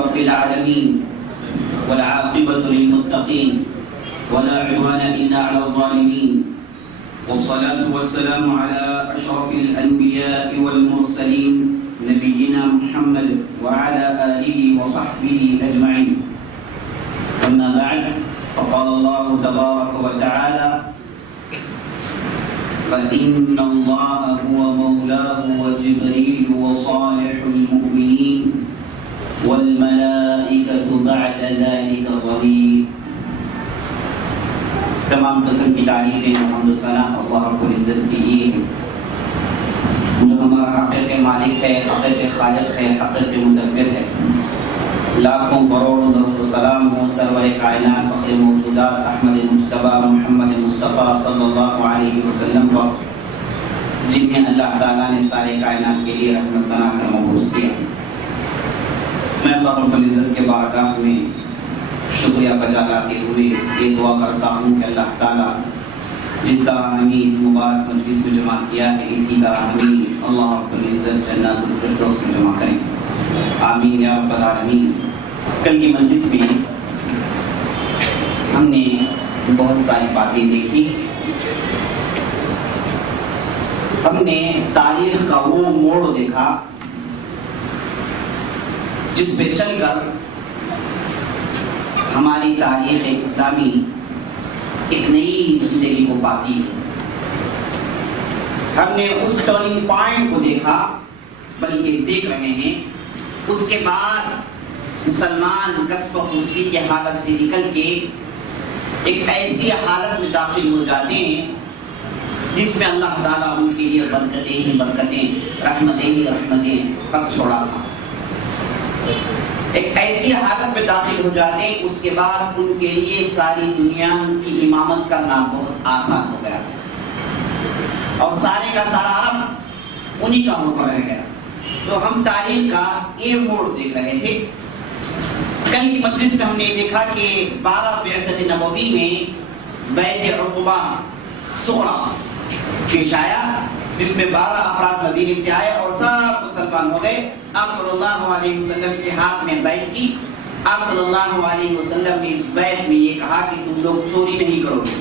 رب العالمين والعاقبة للمتقين ولا عدوان إلا على الظالمين والصلاة والسلام على أشرف الأنبياء والمرسلين نبينا محمد وعلى آله وصحبه أجمعين. أما بعد فقال الله تبارك وتعالى فإن الله هو مولاه وجبريل وصالح المؤمنين والملائكة بعد ذلك ظهير. تمام قسم کی تعریفیں الحمد للہ اللہ رب العزت کی لیے جو ہمارا حقیقی مالک ہے، حقیقی خالق ہے، حقیقی مدبر ہے. لاکھوں کروڑوں درود و سلام ہو سرور کائنات فخر موجودات احمد مجتبی محمد مصطفیٰ صلی اللہ علیہ وسلم پر، جنہیں اللہ تعالیٰ نے سارے کائنات کے لیے رحمت بنا کر مبعوث کیا. میں اللہ رب العزت کے بارگاہ میں شکریہ بجا لاتے ہوئے یہ دعا کرتا ہوں کہ اللہ تعالیٰ جس طرح ہمیں اس مبارک مجلس میں جمع کیا ہے اسی طرح ہمیں اللہ رب العزت جنات الفردوس میں جمع کریں. آمین یا رب العالمین. کل کی مجلس میں ہم نے بہت ساری باتیں دیکھی. ہم نے تاریخ کا وہ موڑ دیکھا جس پہ چل کر ہماری تاریخ اسلامی ایک نئی زندگی کو پاتی ہے. ہم نے اس ٹرننگ پوائنٹ کو دیکھا، بلکہ دیکھ رہے ہیں. اس کے بعد مسلمان کسب و خصوصی کی حالت سے نکل کے ایک ایسی حالت میں داخل ہو جاتے ہیں جس میں اللہ تعالیٰ ان کے لیے برکتیں ہی برکتیں، رحمتیں ہی رحمتیں رکھ چھوڑا تھا. ایک ایسی حالت میں داخل ہو جاتے ہیں اس کے بعد ان کے لیے ساری دنیا کی امامت کرنا بہت آسان ہو گیا اور سارے کا سارا عرب انہی کا ہو کر رہ گیا. تو ہم تاریخ کا یہ موڑ دیکھ رہے تھے. کل کی مجلس میں ہم نے دیکھا کہ 12 بعثت نبوی میں بیعت عقبہ صغریٰ پیش آیا جس میں 12 افراد مدینے سے آئے اور سب مسلمان ہو گئے. آپ صلی اللہ علیہ وسلم کے ہاتھ میں بیعت کی. آپ صلی اللہ علیہ وسلم نے اس بیعت میں یہ کہا کہ تم لوگ چوری نہیں کرو گے،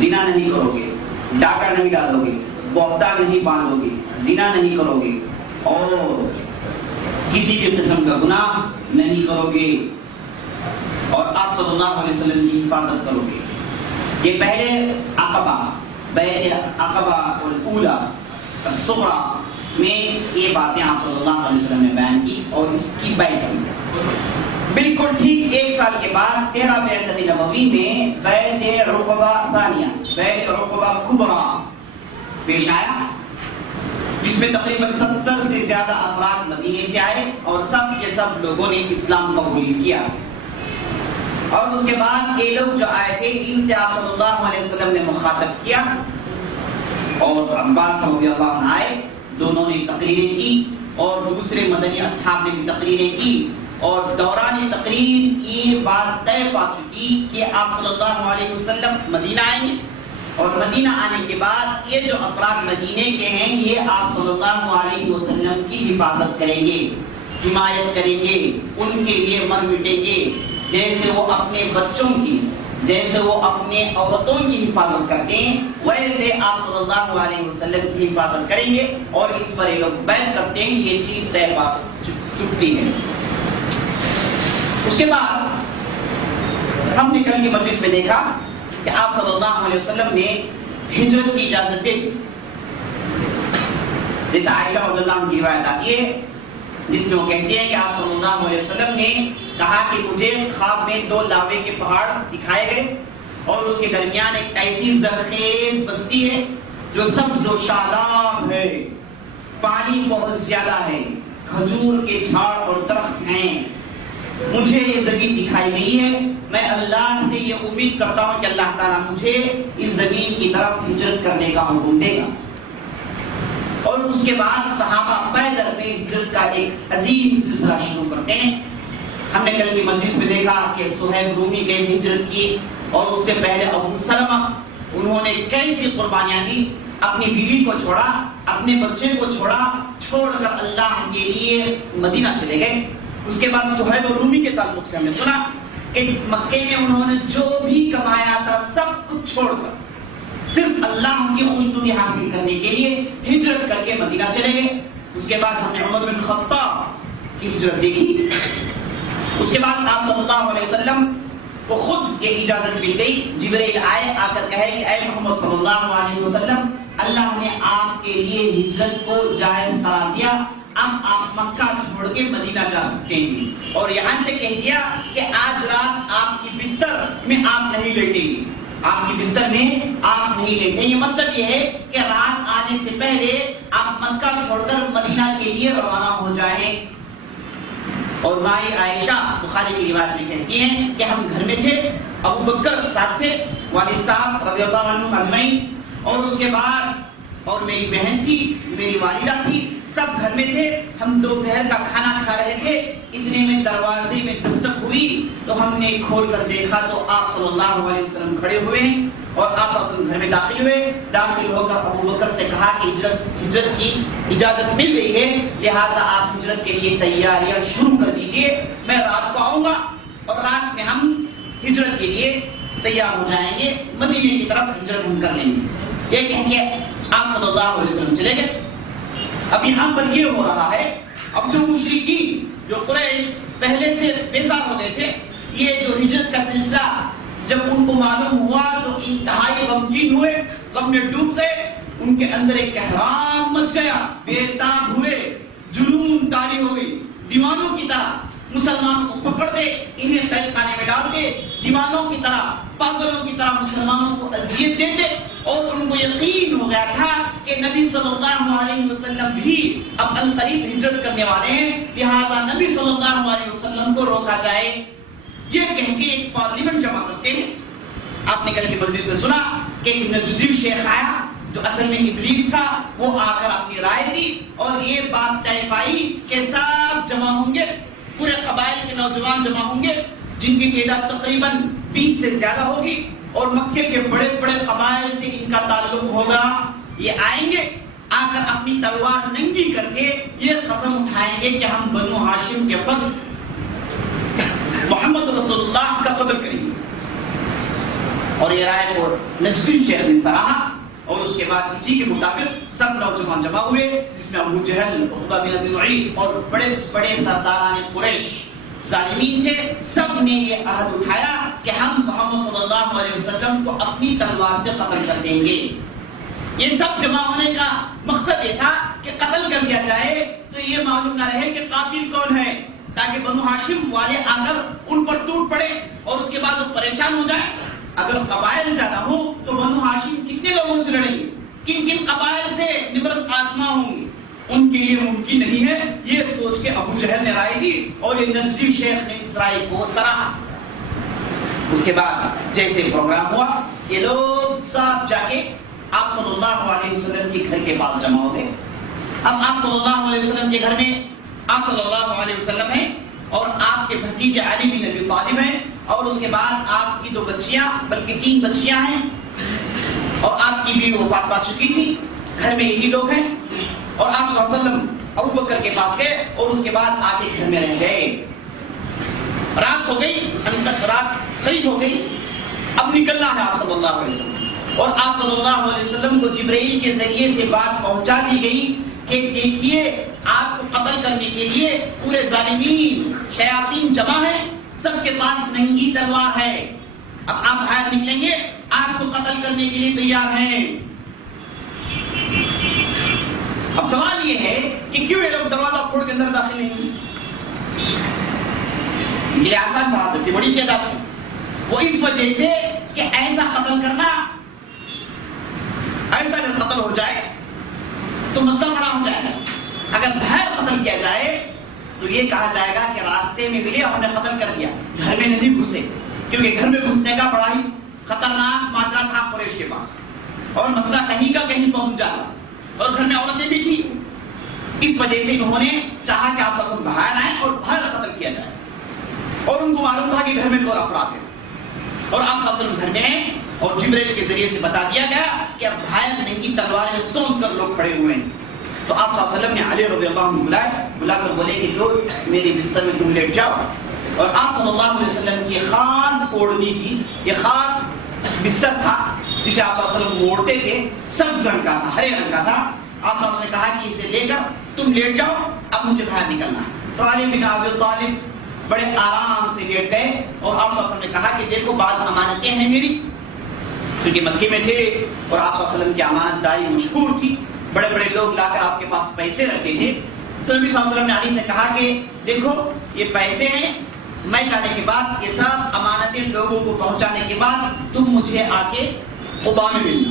زنا نہیں کرو گے، ڈاکہ نہیں ڈالو گے، بہتان نہیں باندھو گے، زنا نہیں کرو گے اور کسی بھی قسم کا گناہ نہیں کرو گے اور آپ صلی اللہ علیہ وسلم کی حفاظت کرو گے. یہ پہلے عقبہ بیعت عقبہ الاولیٰ الصغریٰ میں یہ باتیں آپ صلی اللہ علیہ وسلم نے بیان کی اور اس کی بیعت کی. بالکل ٹھیک 1 سال کے بعد 13 بعثت نبوی میں بیعت عقبہ ثانیہ، بیعت عقبہ کبریٰ پیش آیا جس میں تقریباً 70 سے زیادہ افراد مدینے سے آئے اور سب کے سب لوگوں نے اسلام قبول کیا. اور اس کے بعد یہ لوگ جو آئے تھے ان سے آپ صلی اللہ علیہ وسلم نے مخاطب کیا اور عباس رضی اللہ عنہ آئے، دونوں نے تقریریں کی اور دوسرے مدنی اصحاب نے بھی تقریریں کی اور دوران تقریر یہ بات طے پا چکی کہ آپ صلی اللہ علیہ وسلم مدینہ آئیں گے اور مدینہ آنے کے بعد یہ جو افراد مدینے کے ہیں یہ آپ صلی اللہ علیہ وسلم کی حفاظت کریں گے، حمایت کریں گے، ان کے لیے مر مٹیں گے. جیسے وہ اپنے بچوں کی، جیسے وہ اپنے عورتوں کی حفاظت کرتے ہیں ویسے آپ صلی اللہ علیہ وسلم کی حفاظت کریں گے اور اس پر یہ بیعت کرتے ہیں. یہ چیز طے پا چکتی ہے. اس کے بعد ہم نے کل کی مجلس میں دیکھا کہ آپ صلی اللہ علیہ وسلم نے ہجرت کی اجازت دی. جیسے عائشہ رضی اللہ عنہ کی روایت آتی ہے جس میں وہ کہتے ہیں کہ آپ صلی اللہ علیہ وسلم نے کہا کہ مجھے خواب میں 2 لاوے کے پہاڑ دکھائے گئے اور اس کے درمیان ایک ایسی زرخیز بستی ہے جو سبز و شاداب ہے، پانی بہت زیادہ ہے، کھجور کے جھاڑ اور درخت ہیں. مجھے یہ زمین دکھائی گئی ہے، میں اللہ سے یہ امید کرتا ہوں کہ اللہ تعالیٰ مجھے اس زمین کی طرف ہجرت کرنے کا حکم دے گا. اور اس کے بعد صحابہ پیدل میں ہجرت کا ایک عظیم سلسلہ شروع کرتے ہیں. ہم نے کل کی مجلس میں دیکھا کہ سہیب رومی کیسے ہجرت کی اور اس سے پہلے ابو سلمہ انہوں نے کیسی قربانیاں دی، اپنی بیوی کو چھوڑا، اپنے بچے کو چھوڑا، چھوڑ کر اللہ کے لیے مدینہ چلے گئے. اس کے بعد صہیب رومی کے تعلق سے ہم نے سنا کہ مکے میں انہوں نے جو بھی کمایا تھا سب کچھ چھوڑ کر صرف اللہ کی خوشنودی حاصل کرنے کے لیے ہجرت کر کے مدینہ چلے گئے. اس کے بعد ہم نے عمر بن خطاب کی ہجرت دیکھی. اس کے بعد آپ صلی اللہ علیہ وسلم کو خود یہ اجازت مل گئی, جبرائیل آئے, آ کر کہے کہ اے محمد صلی اللہ علیہ وسلم, اللہ نے آپ کے لیے ہجرت کو جائز قرار دیا, اب آپ مکہ چھوڑ کے مدینہ جا سکتے ہیں. اور یہاں سے کہہ دیا کہ آج رات آپ کی بستر میں آپ نہیں لیٹیں گے, آپ کی بستر میں آپ نہیں لیٹیں. یہ مطلب یہ ہے کہ رات آنے سے پہلے آپ مکہ چھوڑ کر مدینہ کے لیے روانہ ہو جائیں. اور مائی عائشہ بخاری کی روایت میں کہتی ہیں کہ ہم گھر میں تھے, ابو بکر ساتھ تھے, والد صاحب رضی اللہ عنہ اجمعین, اور اس کے بعد اور میری بہن تھی, میری والدہ تھی, سب گھر میں تھے. ہم دوپہر کا کھانا کھا رہے تھے, اتنے میں دروازے میں دستک ہوئی تو ہم نے کھول کر دیکھا تو آپ صلی اللہ علیہ وسلم کھڑے ہوئے ہیں اور آپ صلی اللہ علیہ وسلم گھر میں داخل ہوئے. داخل ہو کر ابو بکر سے کہا کہ ہجرت کی اجازت مل گئی ہے, لہٰذا آپ ہجرت کے لیے تیاریاں شروع کر دیجئے, میں رات کو آؤں گا اور رات میں ہم ہجرت کے لیے تیار ہو جائیں گے, مدینے کی طرف ہجرت ہم کر لیں گے. یہ کہیں گے آپ صلی اللہ علیہ وسلم چلے گئے. اب یہاں پر یہ ہو رہا ہے, اب جو مشرکین, جو قریش پہلے سے بیزار ہو گئے تھے, یہ جو ہجرت کا سلسلہ جب ان کو معلوم ہوا تو انتہائی غمگین ہوئے, غم میں ڈوب گئے. ان کے اندر ایک احرام مچ گیا, بے تاب ہوئے, جنون طاری ہو گئی. دیوانوں کی طرح مسلمانوں کو پکڑتے, انہیں قید خانے میں ڈالتے, دیوانوں کی طرح, پاگلوں کی طرح مسلمانوں کو اذیت دیتے. اور ان کو یقین ہو گیا تھا کہ نبی صلی اللہ علیہ وسلم بھی اب عنقریب ہجرت کرنے والے ہیں, لہذا نبی صلی اللہ علیہ وسلم کو روکا جائے. یہ کہہ کے ایک پارلیمنٹ جمع کرتے ہیں. آپ نے کل کی مسجد میں سنا کہ ایک نجدی شیخ آیا جو اصل میں ابلیس تھا, وہ آ کر اپنی رائے دی اور یہ بات طے پائی کہ سب جمع ہوں گے, پورے قبائل کے نوجوان جمع ہوں گے جن کی تعداد تقریباً 20 سے زیادہ ہوگی, اور مکے کے بڑے بڑے قبائل سے ان کا تعلق ہوگا. یہ آئیں گے, آ کر اپنی تلوار ننگی کر کے یہ قسم اٹھائیں گے کہ ہم بنو ہاشم کے فرد محمد رسول اللہ کا قتل کریں گے. اور یہ رائے کو نجدی شیخ نے سراہا, اور اس کے بعد اسی کے مطابق سب نوجوان جمع ہوئے, جس میں ابو جہل, عقبہ بن ابی معیط اور بڑے بڑے سرداران قریش ظالمین تھے. سب نے یہ عہد اٹھایا کہ ہم محمد صلی اللہ علیہ وسلم کو اپنی تلوار سے قتل کر دیں گے. یہ سب جمع ہونے کا مقصد یہ تھا کہ قتل کر دیا جائے تو یہ معلوم نہ رہے کہ قاتل کون ہے, تاکہ بنو ہاشم والے آ کر ان پر ٹوٹ پڑے اور اس کے بعد وہ پریشان ہو جائیں. اگر قبائل زیادہ ہو تو بنو ہاشم کتنے لوگوں سے لڑیں گے, کن کن قبائل سے نبرت آزما ہوں گے, ان کے لیے ممکن نہیں ہے. یہ سوچ کے ابو جہل نے رائے دی اور یہ نجدی شیخ نے اس رائے کو سراہا. اس کے بعد جیسے پروگرام ہوا, یہ لوگ سب جا کے آپ صلی اللہ علیہ وسلم کے گھر کے پاس جمع ہو گئے. اب آپ صلی اللہ علیہ وسلم کے گھر میں آپ صلی اللہ علیہ وسلم ہیں اور آپ کے بھتیجے علی بن ابی طالب ہیں, اور اس کے بعد آپ کی 2 بچیاں, بلکہ 3 بچیاں ہیں, اور آپ کی بیوی وفات پا چکی تھی. گھر میں یہی لوگ ہیں, اور آپ صلی اللہ علیہ وسلم ابو بکر کے پاس گئے اور اس کے بعد آ کے گھر میں رہ گئے. رات ہو گئی, رات قریب ہو گئی, اب نکلنا ہے آپ صلی اللہ علیہ وسلم, اور آپ صلی اللہ علیہ وسلم کو جبرائیل کے ذریعے سے بات پہنچا دی گئی کہ دیکھیے آپ کو قتل کرنے کے لیے پورے ظالمین شیاطین جمع ہیں, سب کے پاس ننگی تلوار ہے, اب آپ باہر نکلیں گے, آپ کو قتل کرنے کے لیے تیار ہیں. اب سوال یہ ہے کہ کیوں یہ لوگ دروازہ پھوڑ کے اندر داخل نہیں ہوئے؟ یہ لیے آسان بات ہے, بڑی تعداد ہے. وہ اس وجہ سے کہ ایسا قتل کرنا, ایسا اگر قتل ہو جائے تو مسئلہ بڑا ہو جائے گا. اگر باہر قتل کیا جائے تو یہ کہا جائے گا کہ راستے میں ملے اور ہم نے قتل کر دیا, گھر میں نہیں گھسے, کیونکہ گھر میں گھسنے کا بڑا ہی خطرناک ماجرا تھا قریش کے پاس, اور مسئلہ کہیں کا کہیں پہنچ جاتا, اور گھر میں عورتیں بھی تھی. اس وجہ سے انہوں نے چاہا کہ آپ سب باہر آئیں اور باہر قتل کیا جائے, اور ان کو معلوم تھا کہ گھر میں اور افراد ہیں, اور آپ سب گھر میں ہیں, اور جبرائیل کے ذریعے سے بتا دیا گیا کہ اب باہر ننگی تلواریں سونپ کر لوگ کھڑے ہوئے ہیں. تو آپ صلی اللہ علیہ وسلم نے علی رضی اللہ عنہ بلا کر بولے کہ لو میرے بستر میں تم لیٹ جاؤ. اور آپ صلی اللہ علیہ وسلم کی خاص اوڑھنی تھی, یہ خاص بستر تھا جسے آپ صلی اللہ علیہ وسلم موڑتے تھے, سبز رنگ کا تھا, ہرے رنگ کا تھا. آپ صلی اللہ علیہ وسلم نے کہا کہ اسے لے کر تم لیٹ جاؤ, اب مجھے باہر نکلنا. تو علی بن ابی طالب بڑے آرام سے لیٹ گئے اور آپ صلی اللہ علیہ وسلم نے کہا کہ دیکھو بعض امانتیں ہیں میری, چونکہ مکے میں تھے اور آپ صلی اللہ علیہ وسلم کی امانت داری مشہور تھی, بڑے بڑے لوگ لا کر آپ کے پاس پیسے رکھتے تھے. تو نبی صلی اللہ علیہ وسلم نے علی سے کہا کہ دیکھو یہ پیسے ہیں, میں جانے کے بعد یہ سب امانتیں لوگوں کو پہنچانے کے بعد تم مجھے آ کے قباء میں ملنا.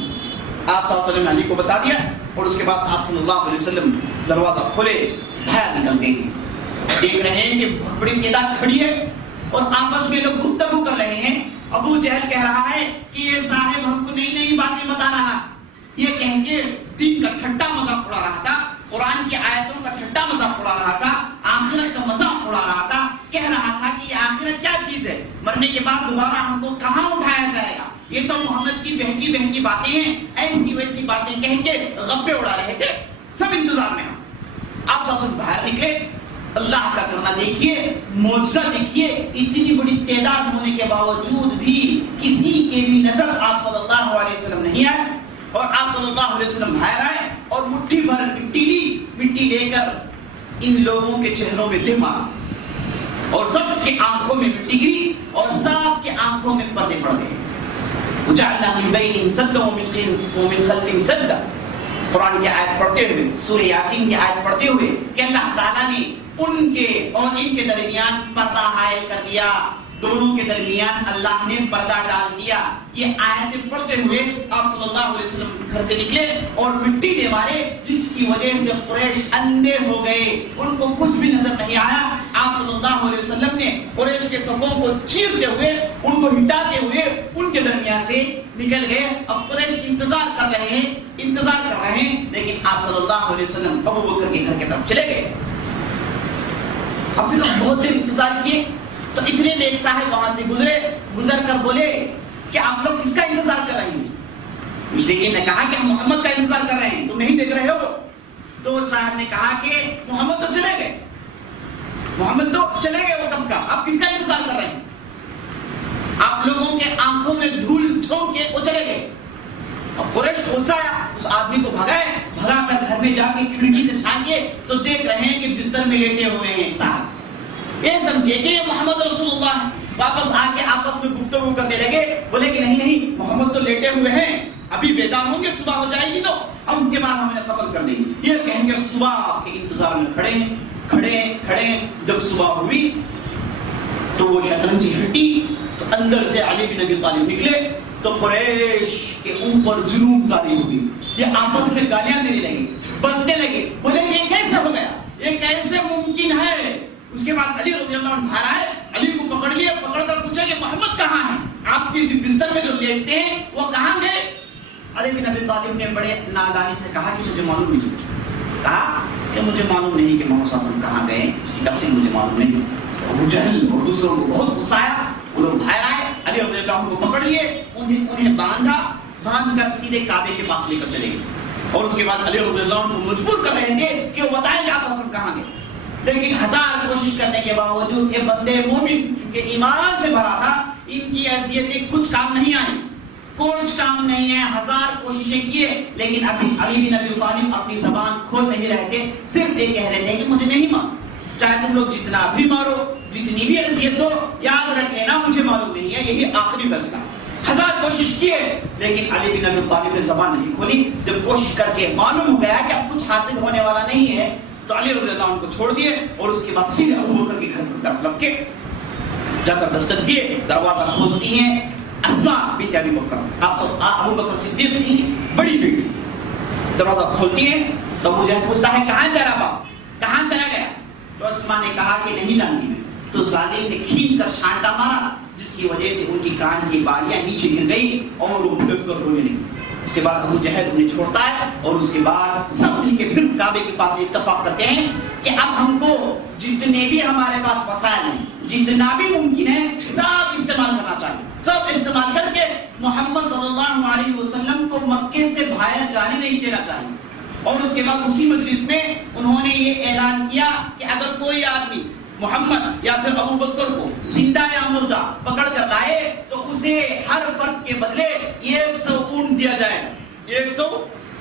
آپ صلی اللہ علیہ وسلم نے علی کو بتا دیا اور اس کے بعد آپ صلی اللہ علیہ وسلم دروازہ کھولے باہر نکلتے ہیں. دیکھ رہے ہیں کہ بہت بڑی تعداد کھڑی ہے اور آپس میں لوگ گفتگو کر رہے ہیں. ابو جہل کہہ رہا ہے کہ یہ صاحب ہم کو نئی نئی باتیں بتا رہا, یہ کہیں کہ دین کا ٹھٹا مذاق اڑا رہا تھا, قرآن کی آیتوں کا ٹھٹا مذاق اڑا رہا تھا, آخرت کا مذاق اڑا رہا تھا, کہہ رہا تھا کہ یہ آخرت کیا چیز ہے, مرنے کے بعد دوبارہ ہم کو کہاں اٹھایا جائے گا, یہ تو محمد کی بہکی بہکی باتیں ہیں, ایسی ویسی باتیں کہہ کے غپے اڑا رہے تھے. سب انتظار میں. آپ سب باہر نکلے, اللہ کا کرنا دیکھیے, معجزہ دیکھیے, اتنی بڑی تعداد ہونے کے باوجود بھی کسی کے بھی نظر آپ صلی اللہ علیہ وسلم نہیں آئے. اور آپ صلی اللہ علیہ وسلم باہر آئے اور مٹھی بھر مٹی لے کر ان لوگوں کے چہروں میں دے مارا اور سب کے آنکھوں میں مٹی گری اور سب کے آنکھوں میں پردے پڑ گئے. وجعلنا من بینہم سدا ومن خلفہم سدا, قرآن کی آیت پڑھتے ہوئے, سورہ یاسین کی آیت پڑھتے ہوئے کہ اللہ تعالیٰ نے ان کے اور ان کے درمیان پردہ حائل کر دیا, دونوں کے درمیان اللہ نے پردہ ڈال دیا. یہ آیتیں پڑھتے ہوئے آپ صلی اللہ علیہ وسلم گھر سے نکلے اور مٹی دے مارے, جس کی وجہ سے قریش اندھے ہو گئے, ان کو کچھ بھی نظر نہیں آیا. آپ صلی اللہ علیہ وسلم نے قریش کے صفوں کو چیرتے ہوئے, ان کو ہٹاتے ہوئے ان کے درمیان سے نکل گئے. اب قریش انتظار کر رہے ہیں, لیکن آپ صلی اللہ علیہ وسلم ابو بکر کے گھر کی طرف چلے گئے. اب بھی لوگ بہت دیر انتظار کیے تو اتنے میں ایک صاحب وہاں سے گزر کر بولے کہ آپ لوگ کس کا انتظار کر رہے ہیں؟ مشرکین نے کہا کہ ہم محمد کا انتظار کر رہے ہیں, تم نہیں دیکھ رہے ہو؟ تو صاحب نے کہا کہ محمد تو چلے گئے وہ کب کا, آپ کس کا انتظار کر رہے ہیں؟ آپ لوگوں کے آنکھوں میں دھول جھونک کے وہ چلے گئے. اب قریش غصہ آیا, اس آدمی کو بھگا کر گھر میں جا کے کھڑکی سے چھانکے تو دیکھ رہے ہیں کہ بستر میں لیٹے ہوئے ہیں صاحب. یہ سمجھے کہ یہ محمد رسول اللہ ہے. واپس آ کے آپس میں گفتگو کرنے لگے, بولے کہ نہیں محمد تو لیٹے ہوئے ہیں, ابھی بیدار ہوں گے, صبح ہو جائے گی تو اب اس کے بعد ہم انہیں قتل کر دیں گے. یہ کہیں گے صبح کے انتظار میں کھڑے. جب صبح ہوئی تو وہ شطرنجی ہٹی تو اندر سے علی بن ابی طالب نکلے تو قریش کے اوپر جنون طاری ہوئی. یہ آپس میں گالیاں دینے لگے, بکنے لگے, بولے یہ کیسے ہو گیا, یہ کیسے ممکن ہے. اس کے بعد علی رضی اللہ عنہ باہر آئے, علی کو پکڑ کر پوچھا کہ محمد کہاں ہے, آپ کی بستر میں جو لیٹتے ہیں وہ کہاں گئے؟ علی بن ابی طالب نے بڑے نادانی سے کہا کہ مجھے معلوم نہیں. کہا کہ مجھے معلوم نہیں کہ محمد صلی اللہ علیہ وسلم کہاں گئے, اس کی تفصیل مجھے معلوم نہیں. ابو جہل اور دوسروں کو بہت غصہ آیا, وہ لوگ باہر آئے, علی رضی اللہ عنہ کو پکڑ لیے, انہیں باندھ کر سیدھے کعبے کے پاس لے کر چلے گئے. اور اس کے بعد علی رضی اللہ عنہ کو مجبور کر رہے تھے کہ وہ بتائیں کہ آپ صلی اللہ علیہ وسلم کہاں گئے. لیکن ہزار کوشش کرنے کے باوجود یہ بندے مومن چونکہ ایمان سے بھرا تھا, ان کی حیثیتیں کچھ کام نہیں آئی, کچھ کام نہیں ہے. ہزار کوششیں کیے لیکن ابھی علی بن ابی طالب اپنی زبان کھول نہیں رہے تھے, صرف یہ کہہ رہے تھے کہ مجھے نہیں معلوم, چاہے تم لوگ جتنا بھی مارو, جتنی بھی اذیت دو, یاد رکھ لینا مجھے معلوم نہیں ہے, یہی آخری فیصلہ. ہزار کوشش کیے لیکن علی بن ابی طالب نے زبان نہیں کھولی. جب کوشش کر کے معلوم ہو گیا کہ اب کچھ حاصل ہونے والا نہیں ہے تو علی رضی اللہ عنہ کو چھوڑ دیے اور اس کے بعد سیدھے ابو بکر کے گھر کی طرف لگ کے جا کر دستک دیے. دروازہ کھولتی ہیں اسماء بنت ابی بکر, ابو بکر صدیق کی بڑی بیٹی. دروازہ کھولتی ہیں تو ابو جہل پوچھتا ہے کہاں تیرا باپ, کہاں چلا گیا؟ تو اسماء نے کہا کہ نہیں جانتی میں. تو ظالم نے کھینچ کر چھانٹا مارا جس کی وجہ سے ان کی کان کی بالیاں نیچے گر گئی اور وہ ڈب کر رونے لگی. اس کے بعد ابو جہل انہیں چھوڑتا ہے اور اس کے بعد سب مل کے پھر کعبے کے پاس اتفاق کرتے ہیں کہ اب ہم کو جتنے بھی ہمارے پاس وسائل ہیں, جتنا بھی ممکن ہے سب استعمال کرنا چاہیے. سب استعمال کر کے محمد صلی اللہ علیہ وسلم کو مکے سے باہر جانے نہیں دینا چاہیے. اور اس کے بعد اسی مجلس میں انہوں نے یہ اعلان کیا کہ اگر کوئی آدمی محمد یا پھر ابو بکر کو زندہ یا مردہ پکڑ کر لائے تو اسے ہر فرد کے بدلے 100 اونٹ دیا جائے گا، 100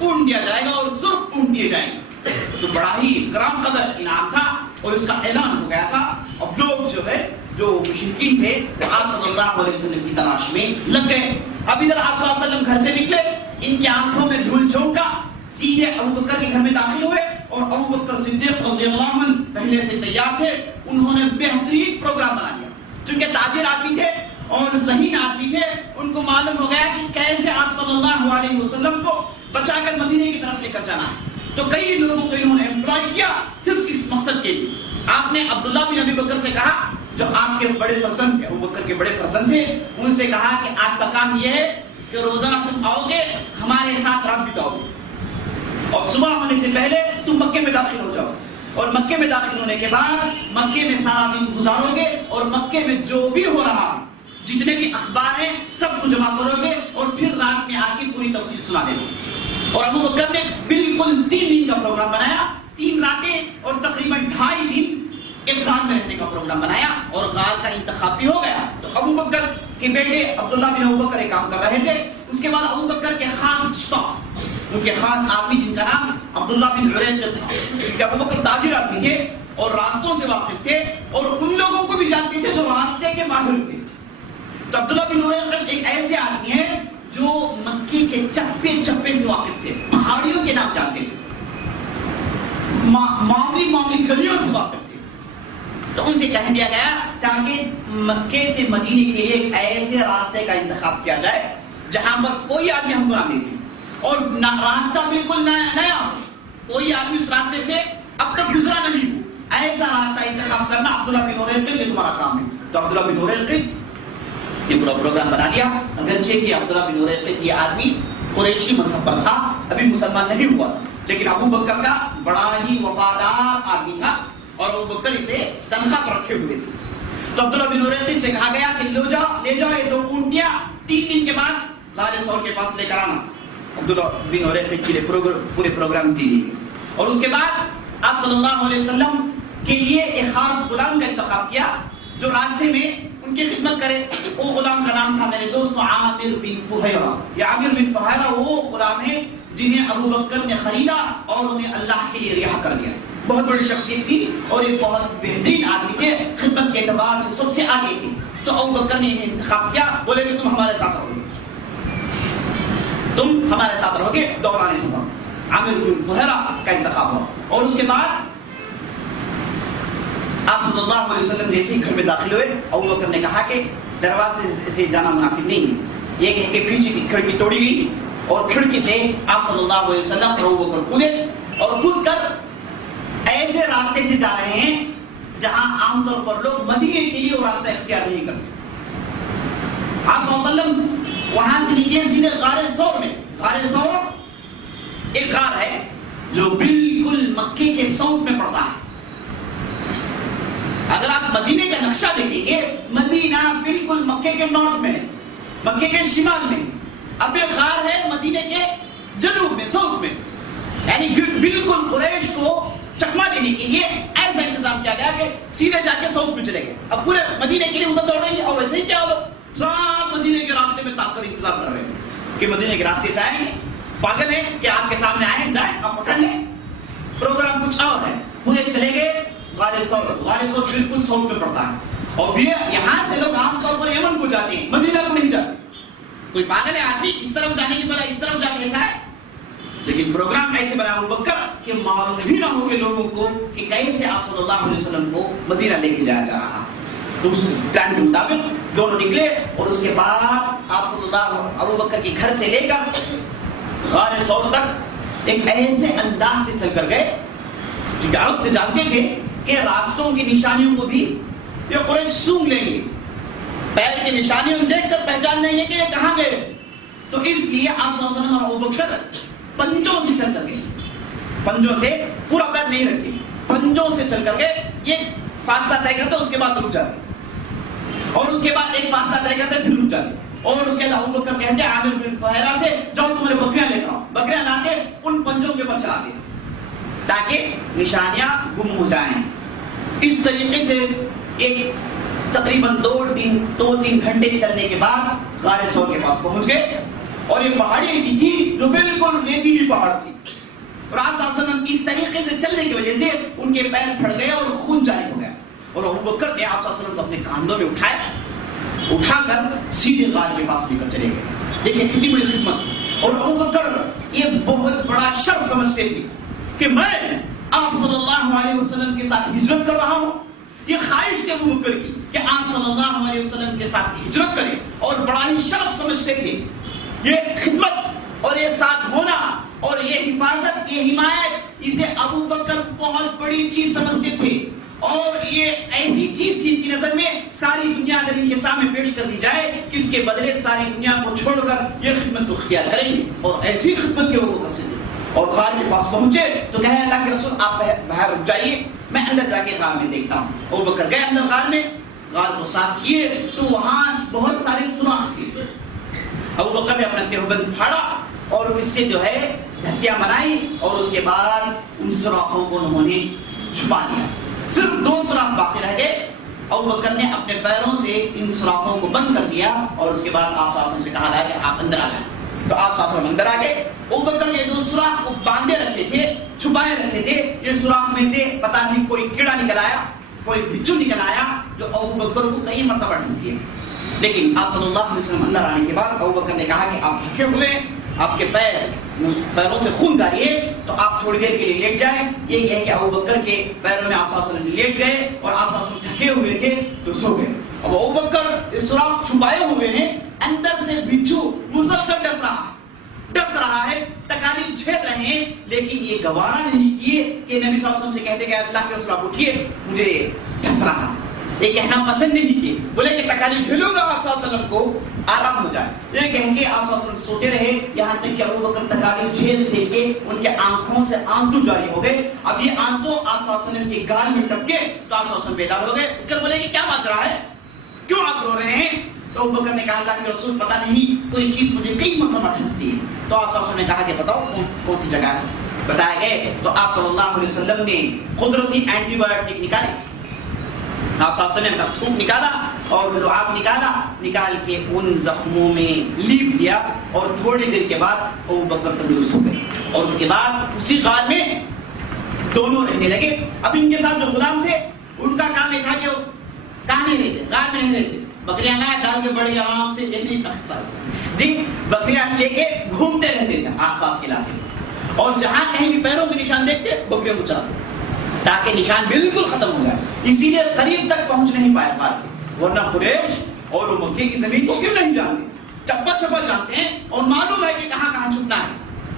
اونٹ دیا جائے گا اور سرخ اونٹ دیے جائیں گے۔ تو بڑا ہی کرام قدر انعام تھا اور اس کا اعلان ہو گیا تھا۔ اب لوگ جو ہے جو مشرکین تھے وہ آپ صلی اللہ علیہ وسلم کی تلاش میں لگ گئے۔ اب ادھر آپ صلی اللہ علیہ وسلم گھر سے نکلے، ان کی آنکھوں میں دھول جھونکا، سیدھے ابو بکر کے گھر میں داخل ہوئے اور ابو بکر صدیق رضی اللہ عنہ پہلے سے تیار تھے۔ انہوں نے بہترین پروگرام بنا لیا، چونکہ تاجر آدمی تھے اور ذہین آدمی تھے، ان کو معلوم ہو گیا کہ کیسے آپ صلی اللہ علیہ وسلم کو بچا کر مدینے کی طرف لے کر جانا ہے۔ تو کئی لوگوں کو انہوں نے امپلائی کیا صرف اس مقصد کے لیے۔ آپ نے عبداللہ بن ابی بکر سے کہا، جو آپ کے بڑے فرزند تھے، ابو بکر کے بڑے فرزند تھے، ان سے کہا کہ آپ کا کام یہ ہے کہ روزانہ تم آؤ گے، ہمارے ساتھ رات بتاؤ گے اور صبح ہونے سے پہلے تم مکے میں داخل ہو جاؤ اور مکے میں داخل ہونے کے بعد مکے میں سارا دن گزارو گے اور مکے میں جو بھی ہو رہا جتنے بھی اخبار ہیں سب کو جمع کرو گے اور پھر رات میں آ کے پوری تفصیل سنا دے گے۔ اور ابو بکر نے بالکل 3 دن کا پروگرام بنایا، 3 راتیں اور تقریباً 2.5 دن ایک غار میں رہنے کا پروگرام بنایا اور غار کا انتخاب بھی ہو گیا۔ تو ابو بکر کے بیٹے عبداللہ بن ابو بکر ایک کام کر رہے تھے، اس کے بعد ابو بکر کے خاص اسٹاف، ان کے خاص آدمی جن کا نام عبداللہ بن عریقط تھا، کیونکہ ابو بکر تاجر آدمی تھے اور راستوں سے واقف تھے اور ان لوگوں کو بھی جانتے تھے جو راستے کے ماہر تھے۔ تو عبداللہ بن عریقط ایک ایسے آدمی ہیں جو مکے کے چپے چپے سے واقف تھے، پہاڑیوں کے نام جانتے تھے، معاملی گلیوں سے واقف تھے۔ تو ان سے کہہ دیا گیا تاکہ مکے سے مدینے کے لیے ایک ایسے راستے کا انتخاب کیا جائے جہاں پر کوئی آدمی ہم کو نہ دیکھے اور راستہ بالکل نیا ہو، کوئی آدمی اس راستے سے اب تک گزرا نہیں ہو، ایسا راستہ انتخاب کرنا عبداللہ بن عریقط یہ تمہارا کام ہے۔ تو عبداللہ بن عریقط یہ پورا پروگرام بنا دیا، اگرچہ کہ عبداللہ بن عریقط یہ آدمی قریشی مذہب پر تھا، ابھی مسلمان نہیں ہوا تھا، لیکن ابو بکر کا بڑا ہی وفادار آدمی تھا اور ابو بکر اسے تنخواہ پر رکھے ہوئے تھے۔ تو عبداللہ بن عریقط سے کہا گیا کہ لے جاؤ یہ 2 اونٹیاں 3 دن کے بعد غار ثور کے پاس لے کر آنا۔ عبداللہ بن عریقط کے لیے پورے پروگرام دی گئی اور اس کے بعد آپ صلی اللہ علیہ وسلم کے لیے ایک خاص غلام کا انتخاب کیا جو راستے میں ان کی خدمت کرے۔ وہ غلام کا نام تھا میرے دوست عامر بن فہیرہ۔ یہ عامر بن فہیرہ وہ غلام ہے جنہیں ابو بکر نے خریدا اور انہیں اللہ کے لیے رہا کر دیا۔ بہت بڑی شخصیت تھی اور یہ بہت بہترین آدمی تھے، خدمت کے اعتبار سے سب سے آگے تھے۔ تو ابو بکر نے انہیں انتخاب کیا، بولے کہ تم ہمارے ساتھ رہو گے، تم ہمارے ساتھ رہو گے دوران سفر۔ عامر بن فہیرہ کا انتخاب ہوا اور اس کے بعد آپ صلی اللہ علیہ وسلم جیسے ہی گھر میں داخل ہوئے، ابو بکر نے کہا کہ دروازے سے جانا مناسب نہیں ہے، یہ کہہ کے پیچھے کی کھڑکی توڑی گئی اور کھڑکی سے آپ صلی اللہ علیہ وسلم اور ابو بکر کودے اور کود کر ایسے راستے سے جا رہے ہیں جہاں عام طور پر لوگ مدینے کے لیے وہ راستہ اختیار نہیں کرتے۔ آپ صلی اللہ علیہ وسلم وہاں سے نکلے سیدھے غار ثور میں۔ غار ثور ایک غار ہے جو بالکل مکے کے ساؤتھ میں پڑتا ہے۔ اگر آپ مدینے کا نقشہ دیکھیں گے، مدینہ بالکل مکے کے نارتھ میں ہے، مکے کے شمال میں۔ اب یہ غار ہے مدینے کے جنوب میں، ساؤتھ میں، یعنی بالکل قریش کو چکما دینے کے لیے ایسا انتظام کیا گیا کہ سیدھے جا کے ساؤتھ میں چلے گئے۔ اب پورے مدینے کے لیے ادھر دوڑ رہے ہیں اور ویسے ہی کیا ہو، سب مدینے کے راستے میں تاک کر انتظار کر رہے ہیں کہ مدینے کے راستے سے آئیں گے، پاگل ہیں کہ آپ کے سامنے آئیں، جائیں آپ پکڑ لیں۔ پروگرام کچھ اور ہے، پورے چلے گئے غار ثور۔ غار ثور بالکل ساؤتھ میں پڑتا ہے اور یہاں سے لوگ عام طور پر یمن کو جاتے ہیں، مدینہ کو نہیں جاتے۔ کوئی پاگل ہے آدمی اس طرف جانے کی بجائے اس طرف جا کے ایسا ہے، لیکن پروگرام ایسے بنا ابو بکر کہ معلوم بھی نہ ہو کہ لوگوں کو کہ کیسے آپ صلی اللہ علیہ وسلم کو مدینہ لے کے جایا جا رہا۔ تو اس پلان کے مطابق دونوں نکلے اور اس کے بعد آپ صلی اللہ ابو بکر کے گھر سے لے کر غار ثور تک ایک ایسے انداز سے چل کر گئے جو عرب سے جانتے تھے کہ راستوں کی نشانیوں کو بھی یہ قریش سونگ لیں گے، پیر کی نشانیوں دیکھ کر پہچان لیں گے کہ یہ کہاں گئے۔ تو اس لیے آپ صلی اللہ علیہ وسلم اور ابو بکر پنجوں سے چل کر گئے، پنجوں سے پورا پیر نہیں رکھے، پنجوں سے چل کر گئے۔ یہ فاصلہ طے کرتے اس کے بعد رک جاتے اور اس کے بعد ایک فاصلہ طے کرتے پھر رک جاتے اور اس کے بعد ابو بکر کہتے ہیں عامر بن فہیرہ سے جاؤ تمہارے بکریاں لے کر آؤ، بکریاں لا کے ان پنجوں کے اوپر چلا دیا تاکہ نشانیاں گم ہو جائیں. اس طریقے سے ایک تقریباً 2-3 گھنٹے چلنے کے بعد غار ثور کے پاس پہنچ گئے. اور یہ پہاڑی ایسی تھی جو بالکل ریتیلی پہاڑ تھی, اور آپ صلی اللہ علیہ وسلم اس طریقے سے چلنے کی وجہ سے ان کے پیر پھٹ گئے اور خون جاری ہو گیا. اور ابو بکر نے آپ صلی اللہ علیہ وسلم کو اپنے کاندھوں میں اٹھا کر سیدھے غار کے پاس لے کر چلے گئے. دیکھیں کتنی بڑی خدمت. اور ابو بکر یہ بہت بڑا شرف سمجھتے تھے کہ میں آپ صلی اللہ علیہ وسلم کے ساتھ ہجرت کر رہا ہوں. یہ خواہش تھی ابو بکر کی کہ آپ صلی اللہ علیہ وسلم کے ساتھ ہجرت کریں, اور بڑا ہی شرف سمجھتے تھے. یہ خدمت اور یہ ساتھ ہونا اور یہ حفاظت, یہ حمایت, اسے ابو بکر بہت بڑی چیز سمجھتے تھے. اور یہ ایسی چیز تھی کہ نظر میں ساری دنیا اگر ان کے سامنے پیش کر دی جائے, اس کے بدلے ساری دنیا کو چھوڑ کر یہ خدمت کو اختیار کریں گے. اور ایسی خدمت کے ابو بکر سے اور غار کے پاس پہنچے تو کہے اللہ کے رسول آپ باہر رک جائیے, میں اندر جا کے غار میں دیکھتا ہوں. ابو بکر گئے اندر غار میں, غار کو صاف کیے تو وہاں بہت سارے سوراخ تھے. ابو بکر نے اپنا دیوبند پھاڑا اور اس سے جو ہے دھسیاں بنائی, اور اس کے بعد ان سوراخوں کو انہوں نے چھپا دیا. صرف 2 سوراخ باقی رہ گئے. ابو بکر نے اپنے پیروں سے ان سوراخوں کو بند کر دیا, اور اس کے بعد آپ صلی اللہ علیہ وسلم سے کہا گیا کہ آپ اندر آ جائیں. تو آپ صلی اللہ علیہ وسلم اندر آ گئے. ابو بکر نے 2 سوراخ کو باندھے رکھے تھے, چھپائے رکھے تھے. یہ سوراخ میں سے پتہ نہیں کوئی کیڑا نکل آیا, کوئی بچھو نکل آیا جو ابو بکر کو کئی مرتبہ ڈھس گیا. لیکن آپ صلی اللہ علیہ وسلم اندر آنے کے بعد ابو بکر نے کہا کہ آپ تھکے ہوئے, آپ کے پیروں سے خون جاری ہے, تو آپ تھوڑی دیر کے لیے لیٹ جائیں. یہ کہہ کہ ابو بکر کے پیروں میں آپ صلی اللہ علیہ وسلم لیٹ گئے, اور آپ صلی اللہ علیہ وسلم تھکے ہوئے تھے تو سو گئے. اب ابو بکر اس سوراخ چھپائے ہوئے ہیں, اندر سے بچھو مسلسل ڈس رہا ہے, تکالیف جھیل رہے ہیں, لیکن یہ گوارا نہیں کیے کہ نبی صلی اللہ علیہ وسلم سے کہتے کہ اللہ کے رسول آپ اٹھیے, مجھے ڈس رہا. یہ کہنا پسند نہیں کیے, بولے کہ تکالیف جھیلوں گا آپ صلی اللہ علیہ وسلم کو آرام ہو جائے. یہ کہیں گے آپ صلی اللہ علیہ وسلم سوتے رہے, یہاں تک کہ ابو بکر تکالیف جھیل کے ان کے آنکھوں سے آنسو جاری ہو گئے. اب یہ آنسو آپ صلی اللہ علیہ وسلم کے گال میں ٹپکے تو آپ صلی اللہ علیہ وسلم بیدار ہو گئے. پھر بولے کہ کیا بچ رہا ہے, کیوں آپ رو رہے ہیں؟ تو ابو بکر نے کہا اللہ کے رسول پتہ نہیں کوئی چیز مجھے کئی مرتبہ ٹھستی ہے. تو آپ صلی اللہ علیہ وسلم نے کہا کہ بتاؤ کون سی جگہ ہے. بتایا گئے تو آپ صلی اللہ علیہ وسلم نے قدرتی اینٹی بایوٹک نکالی. آپ صلی اللہ علیہ وسلم نے تھوک نکالا اور لعاب نکال کے ان زخموں میں لیپ دیا, اور تھوڑی دیر کے بعد ابو بکر تندرست ہو گئے. اور اس کے بعد اسی غار میں دونوں رہنے لگے. اب ان کے ساتھ جو غلام تھے ان کا کام یہ تھا کہ وہ کہاں نہیں رہتے, غار میں نہیں رہتے, بکریاں لائے ڈال کے بڑی آرام سے یہ نہیں تھا جی, بکریاں لے کے گھومتے رہتے تھے آس پاس کے علاقے میں, اور جہاں کہیں بھی پیروں کے نشان دیکھتے بکریوں کو چلاتے تاکہ نشان بالکل ختم ہو جائے. اسی لیے قریب تک پہنچ نہیں پائے غار کے, ورنہ قریش اور وہ مکے کی زمین کو کیوں نہیں جانتے, چپا جانتے ہیں اور معلوم ہے کہ کہاں کہاں چھپنا ہے.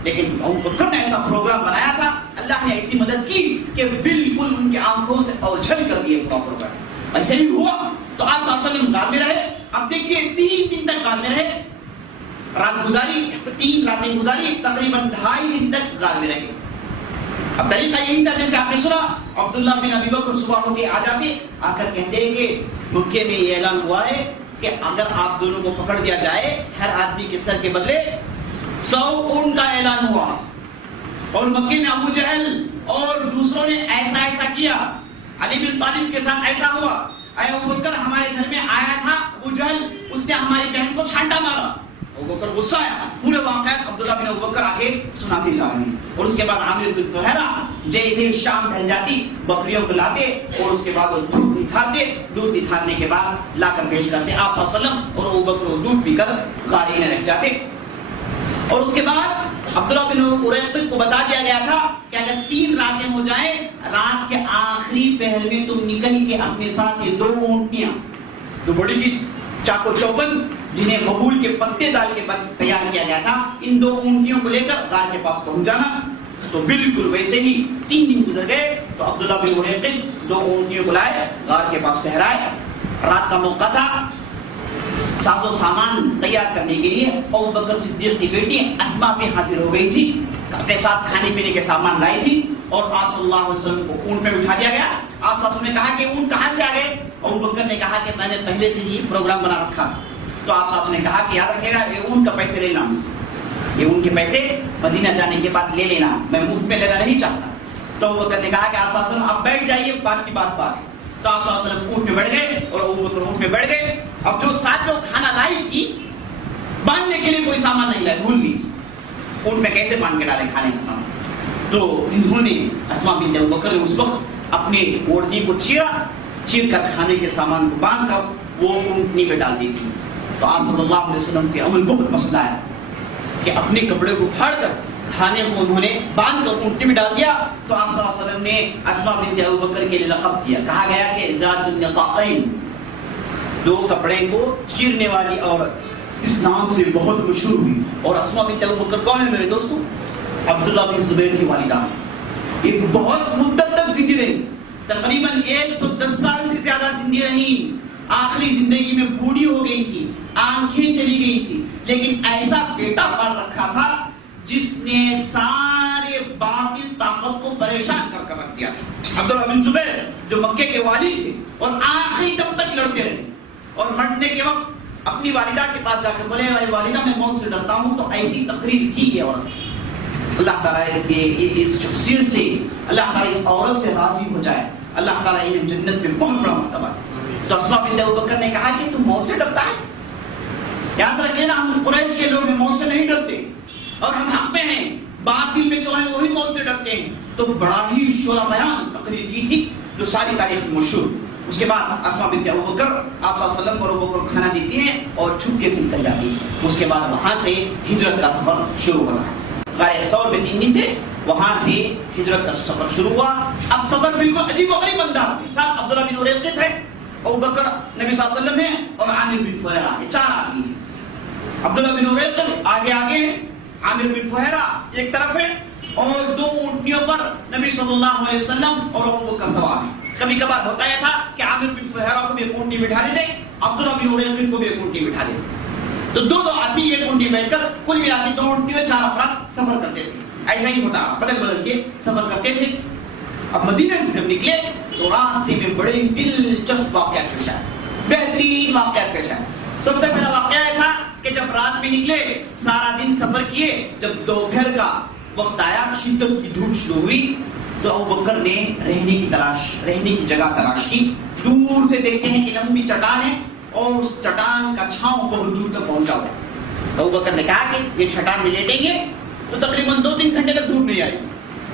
لیکن ابو بکر نے ایسا پروگرام بنایا تھا, اللہ نے ایسی مدد کی کہ بالکل ان کی آنکھوں سے اوجھل کر دیے پورا پروگرام. ایسے بھی ہوا تو آپ صلی اللہ علیہ وسلم غار میں رہے. اب دیکھیے 3 دن تک غار میں رہے, رات گزاری, 3 راتیں گزاری, تقریباً 2.5 دن تک غار میں رہے. اب طریقہ یہی تھا جیسے آپ نے سنا, عبداللہ بن ابی بکر صبح ہو کے آ جاتے, آ کر کہتے ہیں کہ مکے میں یہ اعلان ہوا ہے کہ اگر آپ دونوں کو پکڑ دیا جائے, ہر آدمی کے سر کے بدلے 100 اونٹ کا اعلان ہوا. اور مکے میں ابو جہل اور دوسروں نے ایسا کیا, علی بن طالب کے ساتھ ایسا ہوا. اے ابو بکر ہمارے گھر میں آیا تھا ابو جہل, اس نے ہماری بہن کو چھانٹا مارا. ابو بکر غصہ آیا, پورے واقعات عبداللہ بن ابو بکر آگے سناتے جا رہے ہیں. اور اس کے بعد عامر بن فہرہ جیسے شام ڈھل جاتی بکریوں کو لاتے, اور اس کے بعد وہ دودھ نتھارتے, دودھ نتھارنے کے بعد لا کر پیش کرتے آپ صلی اللہ علیہ وسلم, اور ابو بکر وہ دودھ پی کر غار میں رہ جاتے. اور اس کے بعد عبداللہ بن اریقط کو بتا دیا گیا تھا کہ اگر 3 راتیں ہو جائیں, رات کے آخری پہر میں تم نکل کے اپنے ساتھ یہ 2 اونٹیاں, جو بڑی کی چاقو چوبند جنہیں مغول کے پتے ڈال کے تیار کیا گیا تھا, ان 2 اونٹیوں کو لے کر غار کے پاس پہنچ جانا. تو بالکل ویسے ہی 3 دن گزر گئے تو عبداللہ بن اریقط 2 اونٹیوں کو لائے, غار کے پاس ٹھہرائے. رات کا موقع تھا, ساز و سامان تیار کرنے کے لیے ابو بکر صدیق کی بیٹی اسما بھی حاضر ہو گئی تھی, اپنے ساتھ کھانے پینے کے سامان لائی تھی. اور آپ صلی اللہ علیہ وسلم کو اونٹ میں بٹھا دیا گیا. آپ صلی اللہ علیہ وسلم نے کہا کہ اونٹ کہاں سے آ گئے؟ ابو بکر نے کہا کہ میں نے پہلے سے ہی پروگرام بنا رکھا. تو آپ صلی اللہ علیہ وسلم نے کہا کہ یاد رکھے گا یہ اونٹ کا پیسے لے لینا, یہ اونٹ کے پیسے مدینہ جانے کے بعد لے لینا, میں مفت میں لینا نہیں چاہتا. تو ابو بکر نے کہا کہ آپ صلی اللہ علیہ وسلم آپ بیٹھ جائیے، بات کی بات بات ہے۔ تو آپ صلی اللہ علیہ وسلم اونٹ میں بیٹھ گئے اور ابو بکر اونٹ میں بیٹھ گئے۔ اب جو ساتھ میں وہ کھانا لائی تھی، باندھنے کے لیے کوئی سامان نہیں لائی، بھول گئی تھی، اونٹ میں کیسے باندھ کے ڈالے کھانے کا سامان؟ تو انہوں نے اسماء بنت ابو بکر نے اس وقت اپنے اوڑھنی کو چیر کر کھانے کے سامان کو باندھ کر وہ اونٹنی پہ ڈال دی تھی۔ تو آپ صلی اللہ علیہ وسلم کے عمل بہت پسند آیا کہ اپنے کپڑے کو پھاڑ کر کھانے کو انہوں نے باندھ کر اونٹنی میں ڈال دیا۔ تو آپ صلی اللہ علیہ وسلم نے اسماء بنت ابو بکر کے لیے لقب دیا، کہا گیا کہ ذات النطاقین، دو کپڑے کو چیرنے والی عورت، اس نام سے بہت مشہور ہوئی۔ اور اسماء بنت ابو بکر کون ہے میرے دوستوں؟ عبداللہ بن زبیر کی والدہ، ایک بہت مدت تک زندگی رہی، تقریباً 110 سال سے زیادہ زندگی رہی، آخری زندگی میں بوڑھی ہو گئی تھی، آنکھیں چلی گئی تھی، لیکن ایسا بیٹا پال رکھا تھا جس نے سارے باطل طاقت کو پریشان کر رکھ دیا تھا۔ عبداللہ بن زبیر جو مکے کے والی تھے اور آخری دم تک لڑتے رہے، اور مرنے کے وقت اپنی والدہ کے پاس جا کے بولے والدہ میں موت سے ڈرتا ہوں، تو ایسی تقریر کی ہے عورت۔ اللہ تعالیٰ کے اس شخصیت سے اللہ تعالیٰ اس عورت سے راضی ہو جائے، اللہ تعالیٰ انہیں جنت میں بہت بڑا مرتبہ۔ تو اسماء بنت ابو بکر نے کہا کہ تم موت سے ڈرتا ہے؟ یاد رکھیں نا، ہم قریش کے لوگ موت سے نہیں ڈرتے، اور ہم حق میں ہیں، باطل میں جو ہے وہی موت سے ڈرتے ہیں۔ تو بڑا ہی شعرا بیان تقریر کی تھی جو ساری تاریخ میں مشہور۔ اس کے بعد اسماء بنت ابو بکر آپ صلی اللہ علیہ وسلم کو ابو بکر کھانا دیتی ہیں اور چھپکے سے نکل جاتی ہیں۔ اس کے بعد وہاں سے ہجرت کا سفر شروع ہو رہا ہے۔ غار ثور میں 3 دن تھے، وہاں سے ہجرت کا سفر شروع ہوا۔ اب سفر بالکل عجیب و غریب انداز میں، ساتھ عبداللہ بن اریقہ تھے، ابو بکر نبی صلی اللہ علیہ وسلم ہیں، اور عامر بن فہیرہ، یہ 4 آدمی ہیں۔ عبداللہ بن اریقہ آگے ہیں، عامر بن فہیرہ ایک طرف ہے، اور 2 اونٹنیوں پر نبی صلی اللہ علیہ وسلم اور ابو بکر سوار ہیں۔ کبھی کبھار ہوتا یہ تھا کہ عامر بن فہیرہ کو بھی ایک اونٹنی بٹھا دیتے، عبداللہ بن اریقہ کو بھی ایک اونٹنی بٹھا دیتے، تو 2 آدمی ایک اونٹنی بیٹھ کر کل ملا کے 2 اونٹنی میں 4 افراد سفر کرتے تھے۔ ایسا ہی ہوتا، بدل بدل کے سفر کرتے تھے۔ اب مدینہ سے جب نکلے تو راستے میں بڑے دلچسپ واقعات پیش آئے، بہترین واقعات پیش آئے۔ سب سے پہلا واقعہ یہ تھا کہ جب رات میں نکلے، سارا دن سفر کیے، جب دوپہر کا وقت آیا، شدت کی دھوپ شروع ہوئی، تو ابو بکر نے رہنے کی جگہ تلاش کی۔ دور سے دیکھتے ہیں کہ لمبی چٹان ہے اور اس چٹان کا چھاؤں بہت دور تک پہنچا ہوا ہے۔ ابو بکر نے کہا کہ یہ چٹان میں لیٹیں گے تو تقریباً 2-3 گھنٹے تک دھوپ نہیں آئی،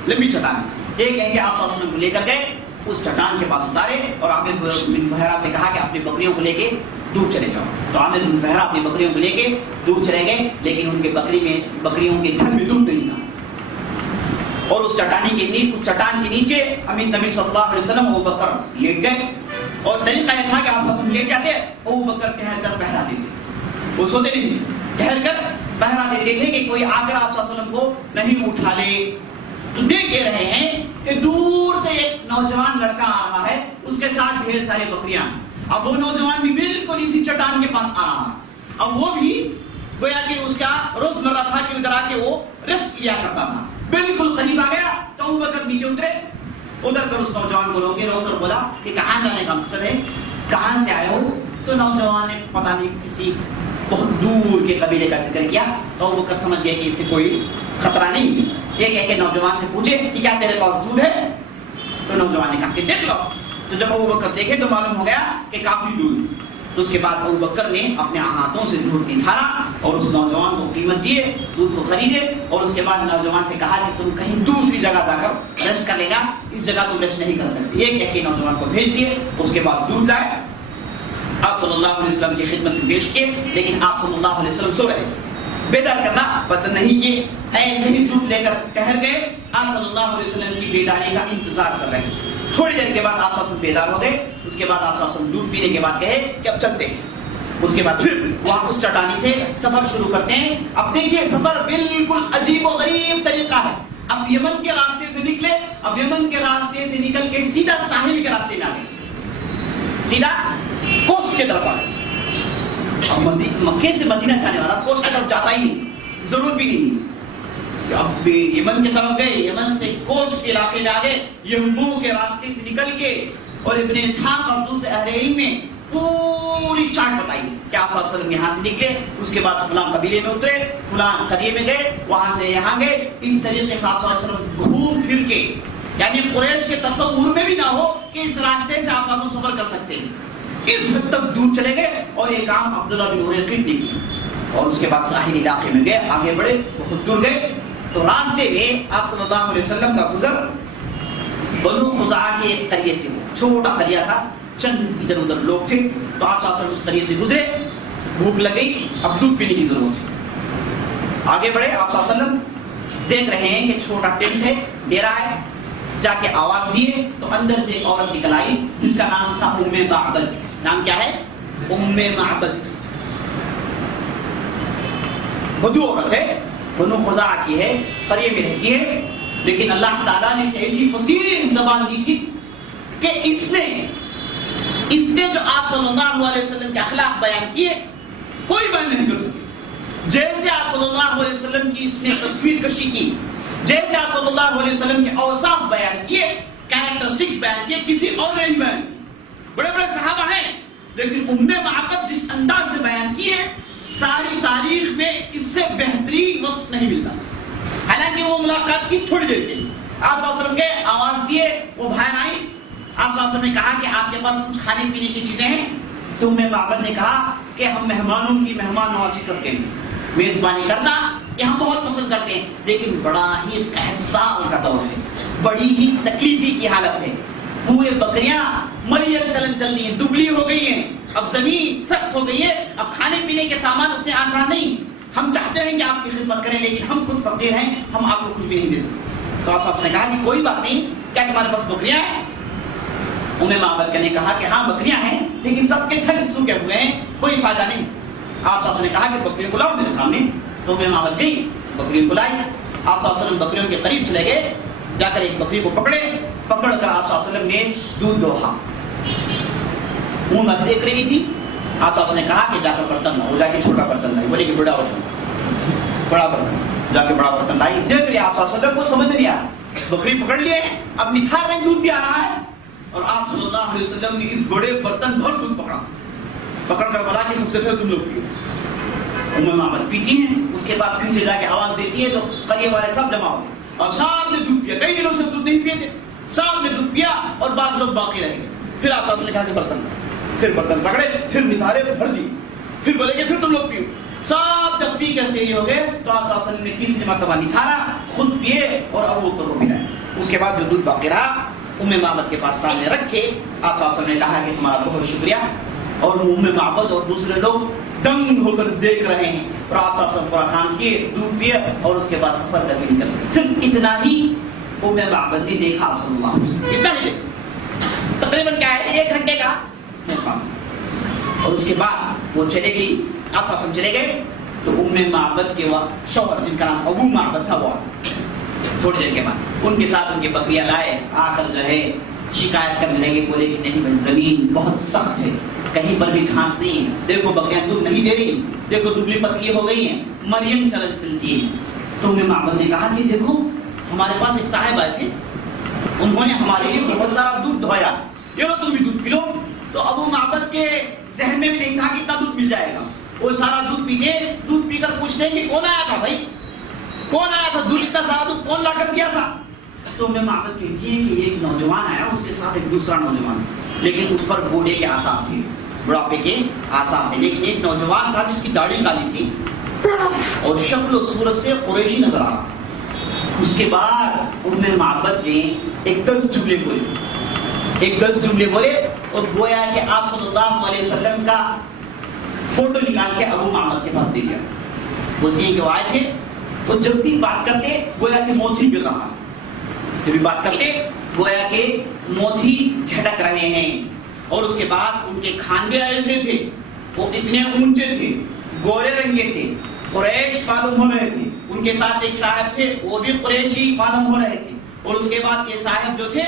لمبی چٹان ہے۔ یہ کہیں کہ آپ صلی اللہ علیہ وسلم کو لے کر گئے، اس چٹان کے پاس اتارے اور عامر بن فہیرہ سے کہا کہ اپنی بکریوں کو لے کے دور چلے جاؤ۔ تو عامر بن فہیرہ اپنی بکریوں کو لے کے دور چلے گئے، لیکن ان کے بکریوں کے دھن میں دودھ نہیں تھا، اور اس چٹان کے نیچے امین نبی صلی اللہ علیہ وسلم ابو بکر لیٹ گئے، اور طریقہ یہ تھا کہ آپ صلی اللہ علیہ وسلم لیٹ جاتے، ابو بکر ٹہر کر پہرا دیتے، وہ سوتے نہیں تھے، ٹہر کر پہرا دیتے تھے کہ کوئی آ کر آپ صلی اللہ علیہ وسلم کو نہیں اٹھا لے۔ تو دیکھ یہ رہے ہیں کہ دور سے ایک نوجوان لڑکا آ رہا ہے، اس کے ساتھ ڈھیر سارے بکریاں ہیں۔ اب وہ نوجوان بھی بالکل اسی چٹان کے پاس آ رہا ہے، اب وہ بھی گویا کہ اس کا روزمرہ تھا کہ ادھر آ کے وہ ریسٹ کیا کرتا تھا۔ بالکل قریب آ گیا تو ابو بکر نیچے اتر کر اس نوجوان کو رو کر بولا کہ کہاں جانے کا مقصد ہے، کہاں سے آئے ہو؟ تو نوجوان نے پتہ نہیں کسی بہت دور کے قبیلے کا ذکر کیا، تو ابو بکر سمجھ گئے کہ اسے کوئی خطرہ نہیں ہے۔ یہ کہہ کے نوجوان سے پوچھے کہ کیا تیرے پاس دودھ ہے؟ تو نوجوان نے کہا کہ دیکھ لو۔ تو جب ابو بکر دیکھے تو معلوم ہو گیا کہ کافی دودھ۔ تو اس کے بعد ابو بکر نے اپنے ہاتھوں سے دودھ نتھارا اور اس نوجوان کو قیمت دیے، دودھ کو خریدے، اور اس کے بعد نوجوان سے کہا کہ تم کہیں دوسری جگہ جا کر ریسٹ کر لینا، اس جگہ تم ریسٹ نہیں کر سکتے۔ یہ کہہ کے نوجوان کو بھیج دیے۔ اس کے بعد دودھ لائے، آپ صلی اللہ علیہ وسلم کی خدمت میں پیش کیے، لیکن آپ صلی اللہ علیہ وسلم سو رہے تھے۔ بیدار کرنا پسند نہیں کیے، ایسے ہی دودھ لے کر ٹہر گئے، آپ صلی اللہ علیہ وسلم کی بیداری کا انتظار کر رہے ہیں۔ تھوڑی دیر کے بعد آپ صلی اللہ علیہ وسلم بیدار ہو گئے۔ اس کے بعد آپ صلی اللہ علیہ وسلم دودھ پینے کے بعد کہے کہ اب چلتے ہیں۔ اس کے بعد پھر وہاں اس چٹانی سے سفر شروع کرتے ہیں۔ اب دیکھیے سفر بالکل عجیب و غریب طریقہ ہے۔ اب یمن کے راستے سے نکلے، اب یمن کے راستے سے نکل کے سیدھا ساحل کے راستے میں آ گئے، سیدھا کوسٹ کی طرف آ گئے۔ مکے سے مدینہ جانے والا کوسٹ کی طرف جاتا ہی نہیں، ضرور بھی نہیں۔ اب یمن کی طرف گئے، یمن سے کوسٹ کے علاقے میں آ گئے، یمبو کے راستے سے نکل کے، اور ابن اسحاق اور دوسرے اہل علم میں پوری چارٹ بتائی کہ آپ صلی اللہ علیہ وسلم یہاں سے نکلے، اس کے بعد فلاں قبیلے میں اترے، فلاں قریے میں گئے، وہاں سے یہاں گئے۔ اس طریقے سے آپ صلی اللہ علیہ وسلم گھوم پھر کے یعنی قریش کے تصور میں بھی نہ ہو کہ اس راستے سے آپ سفر کر سکتے ہیں. اس حد تک دور چلے گئے اور یہ کام عبداللہ بن اریقط نے کیا اور اس کے بعد ساحل علاقے میں گئے, آگے بڑھے, بہت دور گئے تو راستے میں آپ صلی اللہ علیہ وسلم کا گزر بنو خزاعہ کے ایک قریے سے ہوا. چھوٹا قریہ تھا, چند ادھر ادھر لوگ تھے, تو آپ صلی اللہ علیہ وسلم اس قریے سے گزرے, بھوک لگ گئی, اب دودھ پینے کی ضرورت ہے. آگے بڑھے, آپ صلی اللہ علیہ وسلم دیکھ رہے ہیں کہ چھوٹا ٹینٹ ہے, ڈیرا ہے, جا کے آواز دیے تو اندر سے ایک عورت نکل آئی جس کا نام تھا ام معبد. نام کیا ہے؟ ام معبد. بدو عورت ہے, بنو خزاعہ کی ہے, قریے میں رہتی ہے, لیکن اللہ تعالیٰ نے اسے ایسی فصیح زبان دی تھی کہ اس نے جو آپ صلی اللہ علیہ وسلم کے اخلاق بیان کیے کوئی بیان نہیں کر سکے. جیسے آپ صلی اللہ علیہ وسلم کی اس نے تصویر کشی کی, جیسے آپ صلی اللہ علیہ وسلم کے اوصاف بیان کیے, کیریکٹرسٹکس بیان کیے, کسی اور نے نہیں بیان کیے. بڑے بڑے صحابہ ہیں, لیکن ام معبد جس انداز سے بیان کیے ساری تاریخ میں اس سے بہترین وصف نہیں ملتا. حالانکہ وہ ملاقات کی تھوڑی دیر کے لیے آپ صلی اللہ علیہ وسلم کے آواز دیے, وہ باہر آئی. آپ صلی اللہ علیہ وسلم نے کہا کہ آپ کے پاس کچھ کھانے پینے کی چیزیں ہیں. تو ام معبد نے کہا کہ ہم مہمانوں کی مہمان نوازی کرتے ہیں, میزبانی کرنا یہ ہم بہت پسند کرتے ہیں, لیکن بڑا ہی قحط سال کا دور ہے, بڑی ہی تکلیفی کی حالت ہے. بوئے بکریاں مریل چلن چل رہی ہیں, دبلی ہو گئی ہیں, اب زمین سخت ہو گئی ہے, اب کھانے پینے کے سامان اتنے آسان نہیں. ہم چاہتے ہیں کہ آپ کی خدمت کریں, لیکن ہم خود فقیر ہیں, ہم آپ کو کچھ بھی نہیں دے سکتے. تو آپ نے کہا کہ کوئی بات نہیں, کیا تمہارے پاس بکریاں ہیں؟ ام معبد نے کہا کہ ہاں بکریاں ہیں, لیکن سب کے تھن سوکھے ہوئے ہیں, کوئی فائدہ نہیں. آپ صاحب نے کہا کہ بکریوں کو لاؤ میرے سامنے. تو ام معبد گئی, بکریوں کو لائی. آپ صلی اللہ علیہ وسلم بکریوں کے قریب چلے گئے, جا کر ایک بکری کو پکڑے, پکڑ کر آپ صلی اللہ علیہ وسلم نے دودھ دوہا. منہ میں دیکھ رہی تھی. آپ صلی اللہ علیہ وسلم نے کہا کہ جا کر برتن لاؤ. جا کے چھوٹا برتن لائی, بولے کہ بڑا برتن, جا کے بڑا برتن لائی. دیکھ رہی آپ صلی اللہ علیہ وسلم کو سمجھ میں نہیں آ, بکری پکڑ لیے, اب نتھار رہے, دودھ بھی آ رہا ہے, اور آپ صلی اللہ علیہ وسلم نے اس بڑے برتن بھر دودھ پکڑ کر بولا کہ سب سے پہلے تم لوگ پیو. ام معبد پیتی ہیں, اس کے بعد پھر سے جا کے آواز دیتی ہے تو قریے والے سب جمع ہو گئے اور سب نے دودھ پیا. کئی دنوں سے دودھ نہیں پیے تھے, سب نے دودھ پیا اور بعض لوگ باقی رہ گئے. پھر آپ صاحب نے کہا کہ برتن, پھر برتن پکڑے, پھر نتھارے بھر دی, پھر بولے کہ پھر تم لوگ پیو. سب جب پی کے صحیح ہو گئے تو آپ صلی اللہ علیہ وسلم نے تیسری مرتبہ نتھارا, خود پیے اور ابو بکر کو پلائے. اس کے بعد جو دودھ باقی رہا ام معبد کے پاس سامنے رکھ کے آپ صلی اللہ علیہ وسلم نے کہا کہ تمہارا بہت شکریہ. اور ام معبد اور دوسرے لوگ دنگ ہو کر دیکھ رہے ہیں, اور آپ صلی اللہ علیہ وسلم پورا کام کیے, دودھ پیے اور اس کے بعد سفر کر کے نکل. صرف اتنا ہی ام معبد نے دیکھا آپ صلی اللہ علیہ وسلم, اتنا ہی دیکھا, تقریباً کیا ہے 1 گھنٹے کا مقام. اور اس کے بعد وہ چلے گئی, آپ صلی اللہ علیہ وسلم چلے گئے تو ام معبد کے شوہر جن کا نام ابو معبد تھا, وہ تھوڑی دیر کے بعد ان کے ساتھ ان کے بکریاں لائے, آ کر جو ہے شکایت کرنے لگے, بولے کہ نہیں بھائی زمین بہت سخت ہے, کہیں پر بھی گھاس نہیں ہے, دیکھو بکریاں دودھ نہیں دے رہی, دیکھو دبلی پتلی ہو گئی ہیں, مریم چلتی ہے. تو ام معبد نے کہا کہ دیکھو ہمارے پاس ایک صاحب آئے تھے, انہوں نے ہمارے لیے بہت سارا دودھ دھویا, یہ لو تم بھی دودھ پی لو. تو ابو معبد کے ذہن میں بھی نہیں تھا کہ اتنا دودھ مل جائے گا. وہ سارا دودھ پیتے, دودھ پی کر پوچھتے ہیں کہ کون آیا تھا بھائی, کون آیا تھا, دودھ اتنا سارا دودھ کون لا کر دیا تھا؟ تو ام معبد کہتی ہے کہ ایک نوجوان آیا, اس کے ساتھ ایک دوسرا نوجوان, لیکن اس پر بوڑھے کے آثار تھے, بڑھاپے کے آثار تھے. لیکن ایک نوجوان تھا جس کی داڑھی کالی تھی اور شکل و صورت سے قریشی نظر آ رہا. اس کے بعد ام معبد نے ایک 10 جملے بولے اور گویا کہ آپ صلی اللہ علیہ وسلم کا فوٹو نکال کے ابو معبد کے پاس دے دیا. بولتی ہیں کہ وہ آئے تھے, تو جب بھی بات کرتے گویا کہ موتی گر رہا, جب بھی بات کرتے گویا کہ موتی جھٹک رہے ہیں. اور اس کے بعد ان کے کھانبے ایسے تھے, وہ اتنے اونچے تھے, گورے رنگ کے تھے, قریش معلوم ہو رہے تھے. ان کے ساتھ ایک صاحب تھے, وہ بھی قریشی معلوم ہو رہے تھے. اور اس کے بعد یہ صاحب جو تھے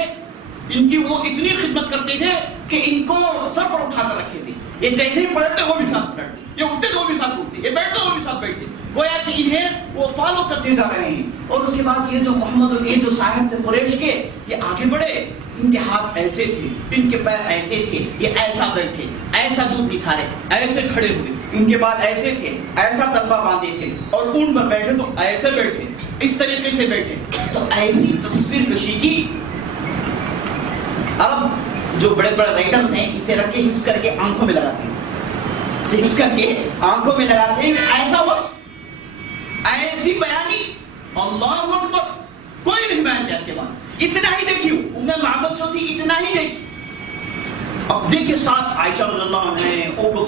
ان کی وہ اتنی خدمت کرتے تھے کہ ان کو سر پر اٹھا کر رکھے تھے. یہ جیسے ہی پلٹتے وہ بھی ساتھ پلٹتے, یہ اٹھتے تو وہ بھی ساتھ اٹھتے, یہ بیٹھتے وہ بھی ساتھ بیٹھتے, گویا کہ انہیں وہ فالو کرتے جا رہے ہیں. اور اس کے بعد یہ جو محمد اور یہ جو صاحب تھے قریش کے, یہ آگے بڑھے, ان کے ہاتھ ایسے تھے, ان کے پیر ایسے تھے, یہ ایسا بیٹھے, ایسا دودھ نکھارے, ایسے کھڑے ہوئے, ان کے بال ایسے تھے, ایسا تلبہ باندھے تھے, اور اون پر بیٹھے تو ایسے بیٹھے, اس طریقے سے بیٹھے. تو ایسی تصویر کشی کی عرب جو بڑے بڑے رائٹرز ہیں اسے رکھ کے یوز کر کے آنکھوں میں لگاتے ہیں، اسے یوز کر کے آنکھوں میں لگاتے ہیں. ایسا وصف، ایسی بیانی، اللہ اکبر، کوئی نہیں بیان کیا اس کے بعد. اتنا ہی دیکھیے ام محمد جو تھی اتنا ہی دیکھی. اب دیکھیے ساتھ عائشہ رضی اللہ عنہ ہیں، ابو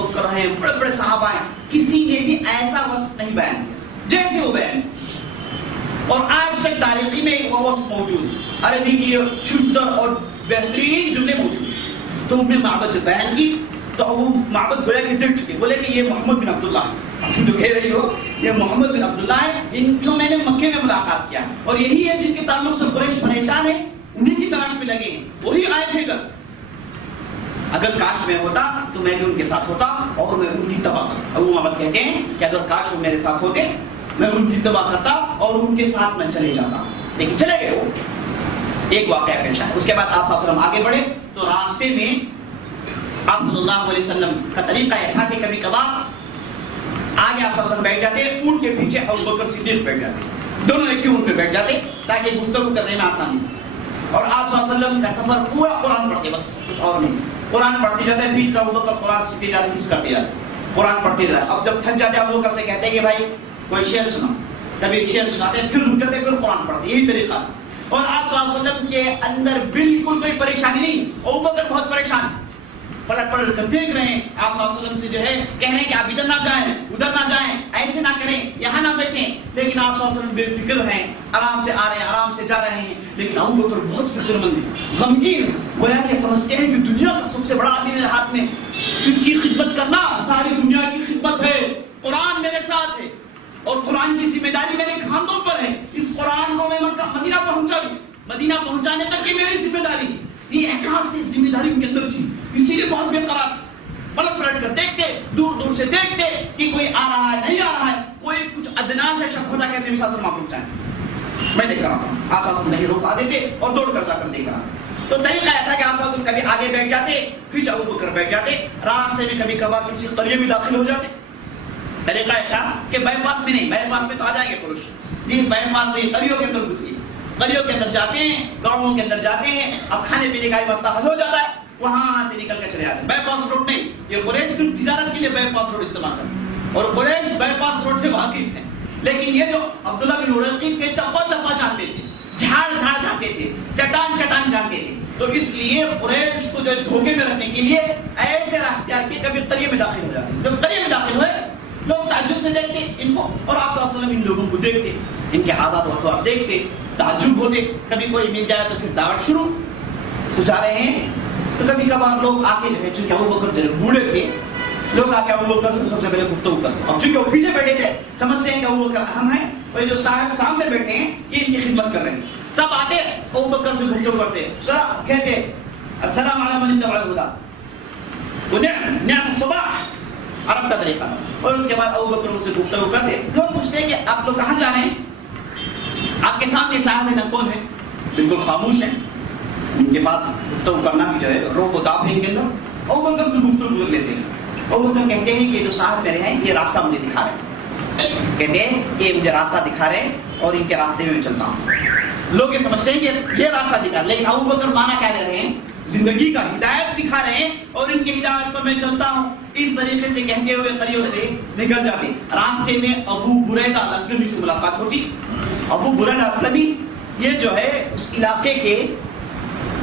بکر ہیں، بڑے بڑے صحابہ ہیں، کسی نے بھی ایسا وصف نہیں بیان کیا جیسے وہ بیان کیا. اور آج تک تاریخی میں وہ وصف موجود ہے، عربی کی ششتر اور بہترین جملے موجود ہیں. تو ام معبد جو بیان کی تو ابو معبد گویا کہ دیکھ چکے، بولے کہ یہ محمد بن عبداللہ ہے. تم تو کہہ رہی ہو یہ محمد بن عبداللہ ہے، ان کو میں نے مکے میں ملاقات کیا، اور یہی ہے جن کے تعلق سے قریش پریشان ہے، انہیں کی تلاش میں لگے ہیں، وہی آئے تھے. اگر کاش میں ہوتا تو میں بھی ان کے ساتھ ہوتا اور میں ان کی تباہ کرتا. ابو معبد کہتے ہیں کہ اگر کاش وہ میرے ساتھ ہوتے میں ان کی تباہ کرتا اور ان کے ساتھ میں چلے جاتا. لیکن چلے گئے وہ. ایک واقعہ پیش آیا. اس کے بعد آپ صلی اللہ علیہ وسلم آگے بڑھے تو راستے میں آپ صلی اللہ علیہ وسلم کا طریقہ یہ تھا کہ کبھی کبھار آگے آپ صلی اللہ علیہ وسلم بیٹھ جاتے، اونٹ کے پیچھے ابو بکر صدیق بیٹھ جاتے، دونوں ایک ہی اونٹ پہ بیٹھ جاتے تاکہ گفتگو کرنے میں آسانی. اور آپ صلی اللہ علیہ وسلم کا سفر پورا قرآن پڑھتے، بس کچھ اور نہیں. قرآن پڑھتے جاتے ہیں، پیچھے ابو بکر قرآن سیکھتے جاتے، یوز کرتے جاتے، قرآن پڑھتے جاتے. اب جب تھک جاتے ابو بکر سے کہتے ہیں کہ بھائی کوئی شعر سنا، کبھی شعر سناتے ہیں، پھر رک جاتے، پھر قرآن پڑھتے. یہی طریقہ ہے. اور آپ صلی اللہ علیہ وسلم کے اندر بالکل کوئی پریشانی نہیں. ابو بکر بہت پریشان ہے، پلٹ پلٹ کر دیکھ رہے ہیں. آپ صلی اللہ علیہ وسلم سے جو ہے کہہ رہے ہیں کہ آپ ادھر نہ جائیں، ادھر نہ جائیں، ایسے نہ کریں، یہاں نہ بیٹھیں. لیکن آپ صلی اللہ علیہ وسلم بے فکر ہیں، آرام سے آ رہے ہیں، آرام سے جا رہے ہیں. لیکن ابو بکر بہت فکر مند ہے، غمگین، گویا کہ سمجھتے ہیں کہ دنیا کا سب سے بڑا آدمی میرے ہاتھ میں، اس کی خدمت کرنا ساری دنیا کی خدمت ہے. قرآن میرے ساتھ ہے اور قرآن کی ذمہ داری میرے کھانوں پر ہے. اس قرآن کو میں مکہ مدینہ پہنچاؤں، مدینہ پہنچانے تک کی میری ذمہ داری ہے. یہ احساس سے ذمہ داری ان کے اندر تھی، اسی لیے بہت بے قرار تھے. پلٹ پلٹ کر دیکھتے، دور دور سے دیکھتے کہ کوئی آ رہا ہے نہیں آ رہا ہے. کوئی کچھ ادنا سے شک ہوتا کہ مثال سے معلوم چاہے میں دیکھ کر آتا ہوں. آپ صلی اللہ علیہ وسلم نہیں روکا دیتے اور دوڑ کر جا کر دیکھ رہا. تو طریقہ یہ تھا کہ آپ صلی اللہ علیہ وسلم کبھی آگے بیٹھ جاتے، پھر ابو بکر بیٹھ جاتے. راستے میں کبھی کبھار کسی قریے میں داخل ہو جاتے. طریقہ یہ تھا کہ بائی پاس میں نہیں، بائی پاس میں تو آ جائیں گے فروش جی، بائی پاس نہیں، قریوں کے اندر گھس گئے. قریوں کے اندر جاتے ہیں، گاؤں کے اندر جاتے ہیں. اب کھانے پینے کا ہی مسئلہ حل ہو جاتا ہے، وہاں سے نکل کے چلے جاتے ہیں. بائی پاس روڈ نہیں، یہ قریش صرف تجارت کے لیے بائی پاس روڈ استعمال کرتے ہیں اور قریش بائی پاس روڈ سے واقف ہیں. لیکن یہ جو عبداللہ بن ارقیق کے چپا چپا جانتے تھے، جھاڑ جھاڑ جانتے تھے، چٹان چٹان جانتے تھے. تو اس لیے قریش کو جو دھوکے میں رکھنے کے لیے ایسے راہ اختیار کیے کبھی قریے میں داخل ہو جاتے. جب قریے میں داخل ہوئے لوگ تعجب سے دیکھتے ان کو، اور آپ صلی اللہ علیہ وسلم ان لوگوں کو دیکھتے، ان کے عادات و اطوار دیکھتے، تعجب ہوتے. کبھی کوئی مل جائے تو پھر دعوت شروع. تو جا رہے ہیں تو کبھی کبھار لوگ آ کے جو ہے، چونکہ ابو بکر جو بوڑھے تھے، لوگ آ کے ابو بکر سے سب سے پہلے گفتگو کرتے. اب چونکہ وہ پیچھے بیٹھے تھے، سمجھتے ہیں کہ ابو بکر اہم ہے، اور جو صاحب سامنے بیٹھے ہیں یہ ان کی خدمت کر رہے ہیں. سب آتے ابو بکر سے گفتگو کرتے، سب کہتے السلام علی من اتبع الہدی ونعم الصباح، عرب کا طریقہ. اور اس کے بعد ابو بکر ان سے گفتگو کرتے. لوگ پوچھتے ہیں کہ آپ لوگ کہاں جا رہے ہیں؟ آپ کے سامنے صاحب نہ کون ہے؟ بالکل خاموش ہیں. ان کے پاس گفتگو کرنا بھی جو ہے روب و تاب ہے ان کے اندر. ابو بکر سے گفتگو کر لیتے ہیں. ابو بکر کہتے ہیں کہ جو صاحب میرے ہیں یہ راستہ مجھے دکھا رہے ہیں، کہتے ہیں کہ مجھے راستہ دکھا رہے ہیں اور ان کے راستے میں چلتا ہوں. لوگ یہ سمجھتے ہیں کہ یہ راستہ دکھا، لیکن ابو بکر مانا کیا رہے ہیں؟ زندگی کا ہدایت دکھا رہے ہیں اور ان کی ہدایت پر میں چلتا ہوں. اس طریقے سے کہتے ہوئے قریوں سے نکل جاتے. راستے میں ابو بریدہ الاسلمی سے ملاقات ہوتی. ابو بریدہ الاسلمی یہ جو ہے اس علاقے کے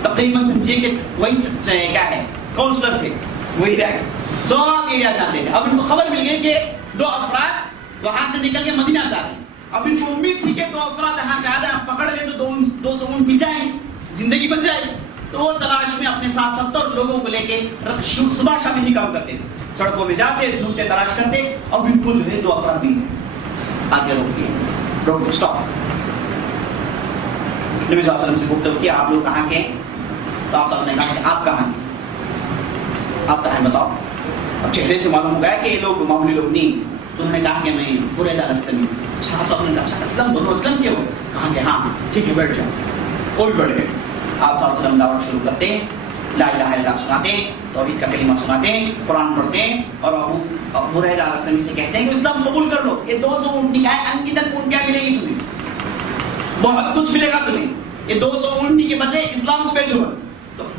تقریباً سمجھیے کہ وہی کیا ہے کاؤنسلر تھے، وہی رہے سب ایریا جانتے تھے. اب ان کو خبر مل گئی کہ دو افراد وہاں سے نکل کے مدینہ جا رہے ہیں. اب ان کو امید تھی کہ دو افراد یہاں سے آ جائیں، پکڑ لیں تو 200 اونٹ مل جائیں، زندگی بن جائے. تو وہ تلاش میں اپنے ساتھ 70 لوگوں کو لے کے صبح شام ہی کام کرتے تھے، سڑکوں میں جاتے ڈھونڈتے تلاش کرتے. اب ان کو جو ہے 2 افراد مل گئے، آگے روک اسٹاپ. نبی صلی اللہ علیہ وسلم سے گفتگو کیا، آپ لوگ کہاں کے ہیں؟ تو آپ نے کہا کہ آپ کہاں ہیں، آپ کہاں ہیں بتاؤ. اب چہرے سے معلوم ہو گیا کہ یہ لوگ معمولی لوگ نہیں. تو انہوں نے کہا کہ میں بریدہ الاسلمی. صاحب نے کہا اسلم بولو، اسلم کیوں؟ کہا کہ ہاں ٹھیک ہے بیٹھ جاؤ. وہ بھی بیٹھ گئے. آپ صلی اللہ علیہ وسلم دعوت شروع کرتے ہیں، لا الہ الا اللہ سناتے ہیں، توحید کا کلمہ سناتے ہیں، قرآن پڑھتے ہیں اور ابو بریدہ الاسلمی سے کہتے ہیں کہ اسلام قبول کر لو. یہ 200 اونٹ نکائے انگنت اونٹ کیا ملے گی تمہیں، بہت کچھ ملے گا تمہیں. یہ 200 اونٹ کے بدلے اسلام کو بیچو. تو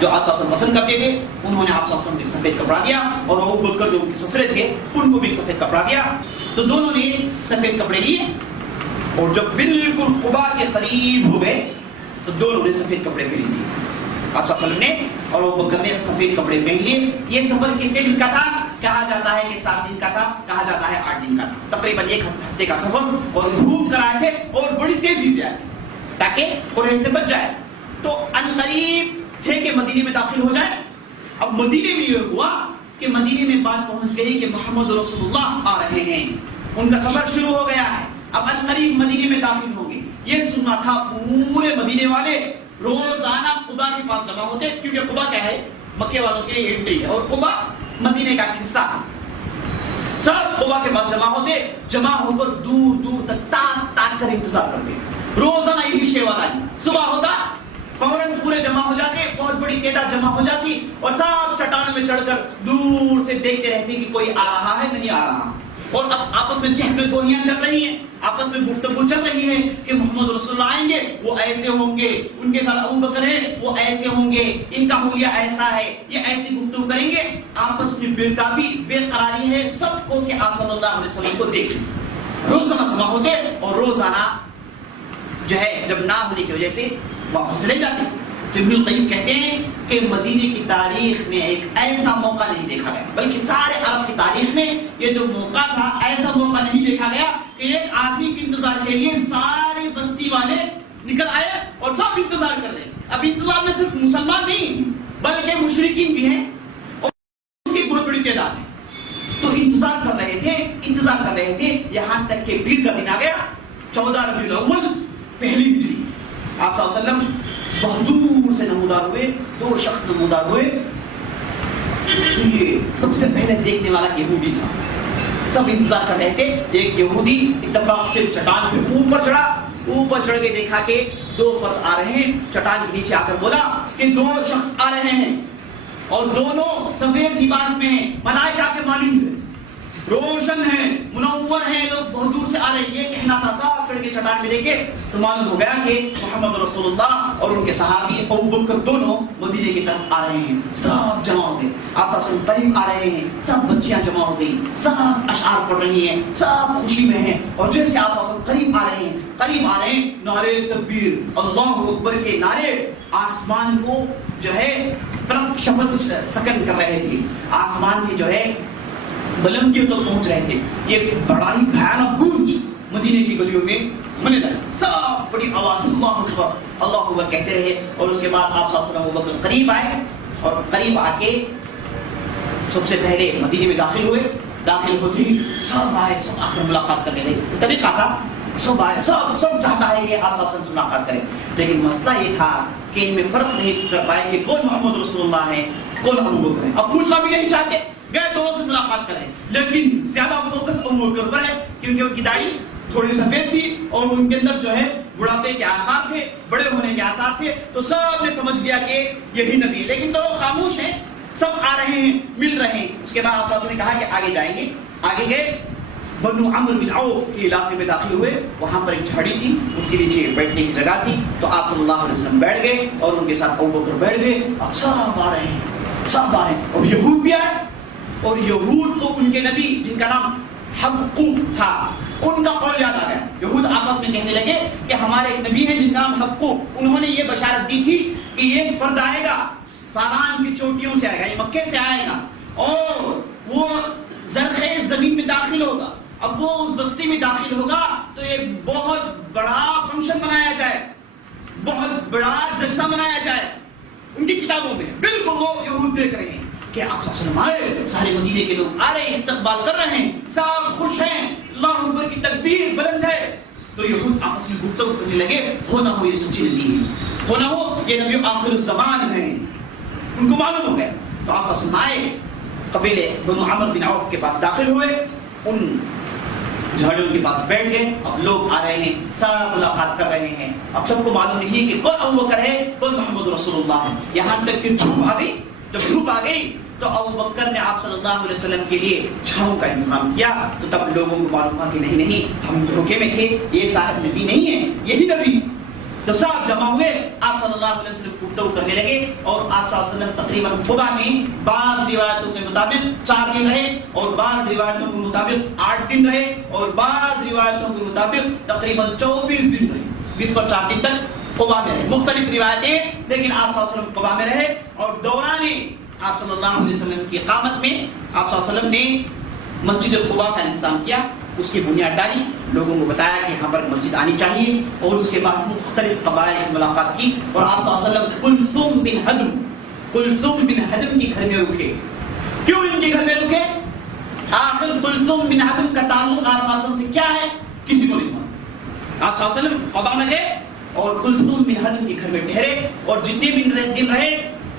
جو آپ صلی اللہ علیہ وسلم پسند کرتے تھے انہوں نے آپ صلی اللہ علیہ وسلم کو ایک سفید کپڑا دیا، اور ابو بکر جو ان کے سسرے تھے ان کو بھی ایک سفید کپڑا دیا. تو دونوں نے سفید کپڑے لیے، اور جب بالکل قباء کے قریب ہو گئے تو دونوں نے سفید کپڑے پہن لیے. آپ صلی اللہ علیہ وسلم نے اور ابو بکر نے سفید کپڑے پہن لیے. یہ سفر کتنے دن کا تھا؟ کہا جاتا ہے کہ 7 دن کا تھا، کہا جاتا ہے 8 دن کا تھا، تقریباً 1 ہفتے کا سفر. اور گھوم کر آئے تھے اور بڑی تیزی سے آئے تاکہ قریش سے بچ جائے. تو عنقریب تھے کہ مدینے میں داخل ہو جائے. اب مدینے میں یہ ہوا کہ مدینے میں بات پہنچ گئی کہ محمد رسول اللہ آ رہے ہیں، ان کا سفر شروع ہو گیا ہے، اب عنقریب مدینے میں داخل ہوں گے. یہ سننا تھا پورے مدینے والے روزانہ قباء کے پاس جمع ہوتے، کیونکہ قباء کیا ہے؟ مکے والوں کے لیے انٹری ہے، اور قباء مدینے کا حصہ ہے. سب قباء کے پاس جمع ہوتے، جمع ہو کر دور دور تک تاک تاک کر انتظار کرتے. روزانہ یہی شیوان آئی، صبح ہوتا فوراً پورے جمع ہو جاتے، بہت بڑی تعداد جمع ہو جاتی، اور سب چٹانوں میں چڑھ کر دور سے دیکھتے رہتے کہ کوئی آ رہا ہے نہیں آ رہا. اور اب آپس میں چہل گولیاں چل رہی ہیں، آپس میں گفتگو چل رہی ہے کہ محمد رسول اللہ آئیں گے، وہ ایسے ہوں گے، ان کے ساتھ ابو بکر ہے وہ ایسے ہوں گے، ان کا حلیہ ایسا ہے، یہ ایسی گفتگو کریں گے. آپس میں بےتابی بے قراری ہے سب کو کہ آپ صلی اللہ علیہ وسلم کو دیکھیں. روزانہ جمع ہوتے اور روزانہ جو ہے جب نہ ہونے کی وجہ سے واپس چلے جاتے. تو ابن القیم کہتے ہیں کہ مدینے کی تاریخ میں ایک ایسا موقع نہیں دیکھا گیا، بلکہ سارے عرب کی تاریخ میں یہ جو موقع تھا ایسا موقع نہیں دیکھا گیا کہ ایک آدمی کے انتظار کے لیے سارے بستی والے نکل آئے اور سب انتظار کر رہے ہیں. اب انتظار میں صرف مسلمان نہیں بلکہ مشرکین بھی ہیں اور ان کی بہت بڑی تعداد ہے. تو انتظار کر رہے تھے یہاں تک کہ پیر کا دن آ گیا، 14 ربیع الاول پہلی ہجری. آپ صلی اللہ علیہ وسلم بہت دور سے نمودار ہوئے، 2 شخص نمودار ہوئے. تو یہ سب سے پہلے دیکھنے والا یہودی تھا. سب انتظار کر رہے تھے. ایک یہودی اتفاق سے چٹان پہ اوپر چڑھ کے دیکھا کہ 2 فرد آ رہے ہیں. چٹان کے نیچے آ کر بولا کہ 2 شخص آ رہے ہیں اور دونوں سفید لباس میں ہیں، ملائکہ کے مانند ہیں، روشن ہیں، منور ہیں، لوگ بہت دور سے آ رہے ہیں. یہ کہنا تھا صاحب چڑھ کے چٹان میں دیکھے تو معلوم ہو گیا کہ محمد رسول اللہ اور ان کے صحابی ابو بکر دونوں مدینے کی طرف آ رہے ہیں. سب جمع ہو گئے، آپ صلی اللہ علیہ وسلم قریب آ رہے ہیں، سب بچیاں جمع ہو گئی، سب اشعار پڑھ رہی ہیں، سب خوشی میں ہیں. اور جیسے آپ صلی اللہ علیہ وسلم قریب آ رہے ہیں نعرے تکبیر اللہ اکبر کے نعرے آسمان کو جو ہے شفت سکن کر رہے تھے. آسمان کی جو ہے بلندیوں تک پہنچ رہے تھے. یہ بڑا ہی بھیانک گونج مدینے کی گلیوں میں ہونے لگا. سب بڑی آواز اللہ اکبر کہتے رہے. اور اس کے بعد آپ صلی اللہ علیہ وسلم قریب آئے اور قریب آ کے سب سے پہلے مدینے میں داخل ہوئے. داخل ہوتے ہی سب آئے، سب آ کر ملاقات کرنے لگے. طریقہ تھا سب آئے، سب چاہتا ہے کہ آپ صلی اللہ علیہ وسلم سے ملاقات کریں. لیکن مسئلہ یہ تھا کہ ان میں فرق نہیں کر پائے کہ کون محمد رسول اللہ ہے کون ابو بکر ہے. اب پوچھنا بھی نہیں چاہتے، گئے دونوں سے ملاقات کریں. لیکن زیادہ فوکس ابو بکر پر ہے کیونکہ ان کی داڑھی تھوڑی سفید تھی اور ان کے اندر جو ہے بڑھاپے کے آثار تھے، بڑے ہونے کے آثار تھے. تو سب نے سمجھ لیا کہ یہی نبی ہے. لیکن دونوں خاموش ہیں، سب آ رہے ہیں، مل رہے ہیں. اس کے بعد آپ صلی اللہ علیہ وسلم نے کہا کہ آگے جائیں گے. آگے گئے، بنو عمرو بن عوف کے علاقے میں داخل ہوئے. وہاں پر ایک جھاڑی تھی، اس کے نیچے بیٹھنے کی جگہ تھی. تو آپ صلی اللہ علیہ وسلم بیٹھ گئے اور ان کے ساتھ ابو بکر بیٹھ گئے. اب سب آ رہے ہیں، سب آ رہے ہیں. اور یہود بھی آئے، اور یہود کو ان کے نبی جن کا نام حبقوق تھا ان کا قول یاد آ گیا. یہود آپس میں کہنے لگے کہ ہمارے ایک نبی ہیں جن کا نام حبقوق، انہوں نے یہ بشارت دی تھی کہ ایک فرد آئے گا فاران کی چوٹیوں سے آئے گا، یہ مکے سے آئے گا اور وہ زرخیز زمین میں داخل ہوگا. اب وہ اس بستی میں داخل ہوگا تو ایک بہت بڑا فنکشن منایا جائے، بہت بڑا جلسہ منایا جائے. ان کی کتابوں میں بالکل وہ یہود دیکھ رہے ہیں کہ آپ صلی اللہ علیہ وسلم آئے، سارے مدینے کے لوگ آ رہے ہیں، استقبال کر رہے ہیں، سب خوش ہیں، اللہ اکبر کی تکبیر بلند ہے. تو یہود آپس میں گفتگو کرنے لگے، ہو نہ ہو یہ سچی نبی ہے، ہو نہ ہو یہ نبی آخر الزمان ہے. ان کو معلوم ہو گیا. تو آپ صلی اللہ علیہ وسلم آئے، قبیلے بنو عمرو بن عوف کے پاس داخل ہوئے، ان جھاڑیوں کے پاس بیٹھ گئے. اب لوگ آ رہے ہیں، سب ملاقات کر رہے ہیں. اب سب کو معلوم نہیں ہے کہ کون ابو بکر ہے کون محمد رسول اللہ ہے. یہاں تک کہ دھوپ آ گئی. جب دھوپ آ گئی تو ابو بکر نے آپ صلی اللہ علیہ وسلم کے لیے چھاؤں کا انتظام کیا. تو تب لوگوں کو معلوم ہوا کہ نہیں ہم دھوکے میں تھے، یہ صاحب نبی نہیں ہے، یہی نبی. تو سب جمع ہوئے، آپ صلی اللہ علیہ وسلم گفتگو کرنے لگے، اور آپ صلی اللہ علیہ وسلم تقریباً قبا میں بعض روایتوں کے مطابق 4 دن رہے، اور بعض روایتوں کے مطابق 8 دن رہے، اور بعض روایتوں کے مطابق تقریباً 24 دن رہے، 20 پر 4 دن تک قبا میں رہے، مختلف روایتیں، لیکن آپ صلی اللہ علیہ وسلم قبا میں رہے، اور دوران آپ صلی اللہ علیہ وسلم کی اقامت میں آپ صلی اللہ علیہ وسلم نے مسجد قبا کا انتظام کیا، اس کی بنیاد ڈالی، لوگوں کو بتایا کہ یہاں پر مسجد آنی چاہیے، اور اس کے بعد مختلف قبائل سے ملاقات کی، اور آپ صلی اللہ علیہ وسلم کلثوم بن ہدم کے گھر میں رکے۔ کیوں ان کے گھر میں رکے؟ آخر کلثوم بن ہدم کا تعلق آپ صلی اللہ علیہ وسلم سے کیا ہے، کسی کو نہیں معلوم۔ آپ صلی اللہ علیہ وسلم قبا میں گئے اور کلثوم بن ہدم کے گھر میں ٹھہرے، اور جتنے بھی دن رہے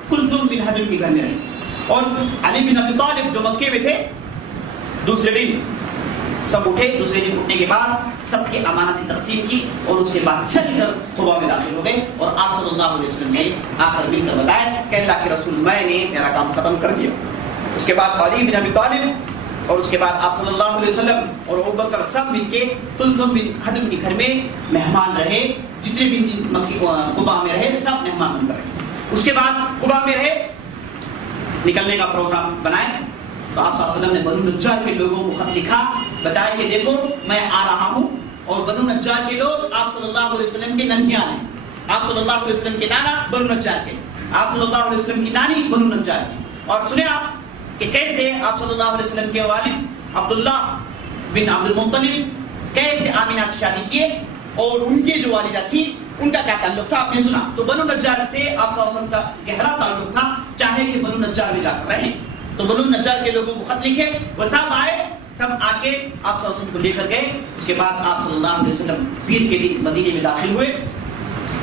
کلثوم بن ہدم کے گھر میں رہے، اور علی بن ابی طالب جو مکے میں تھے، دوسرے دن سب اٹھے، دوسرے دن اٹھنے کے بعد سب کی امانتیں تقسیم کی، اور اس کے بعد چل کر قبا میں داخل ہو گئے، اور آپ صلی اللہ علیہ وسلم سے آ کر مل کر بتایا کہ اللہ کے رسول میں نے میرا کام ختم کر دیا۔ اس کے بعد علی بن ابی طالب اور اس کے بعد آپ صلی اللہ علیہ وسلم اور ابوبکر سب مل کے کلثوم بن ہدم کے گھر میں مہمان رہے، جتنے بھی مکی قبا میں رہے سب مہمان بن کر رہے۔ اس کے بعد قبا میں رہے، نکلنے کا پروگرام بنائے، تو آپ صلی اللہ علیہ وسلم نے بنو نجار کے لوگوں کو خط لکھا، بتایا کہ دیکھو میں آ رہا ہوں، اور بنو نجار کے لوگ آپ صلی اللہ علیہ وسلم کے ننھیاں ہیں، آپ صلی اللہ علیہ وسلم کے نانا بنو نجار کے، آپ صلی اللہ علیہ وسلم کی نانی بنو نجار کی۔ اور سنیں آپ کہ کیسے آپ صلی اللہ علیہ وسلم کے والد عبداللہ بن عبد المطلب کیسے آمینہ سے شادی کیے، اور ان کی جو والدہ تھی ان کا کیا تعلق تھا آپ نے سنا۔ تو بنو نجار سے آپ صلی اللہ علیہ وسلم کا گہرا تعلق تھا، چاہے کہ بنو نجار میں جا کر رہیں۔ تو بنو نجار کے لوگوں کو خط لکھے، وہ سب آئے، سب آ کے آپ صلی اللہ علیہ وسلم کو لے کر گئے۔ اس کے بعد آپ صلی اللہ علیہ وسلم پیر کے دن مدینے میں داخل ہوئے۔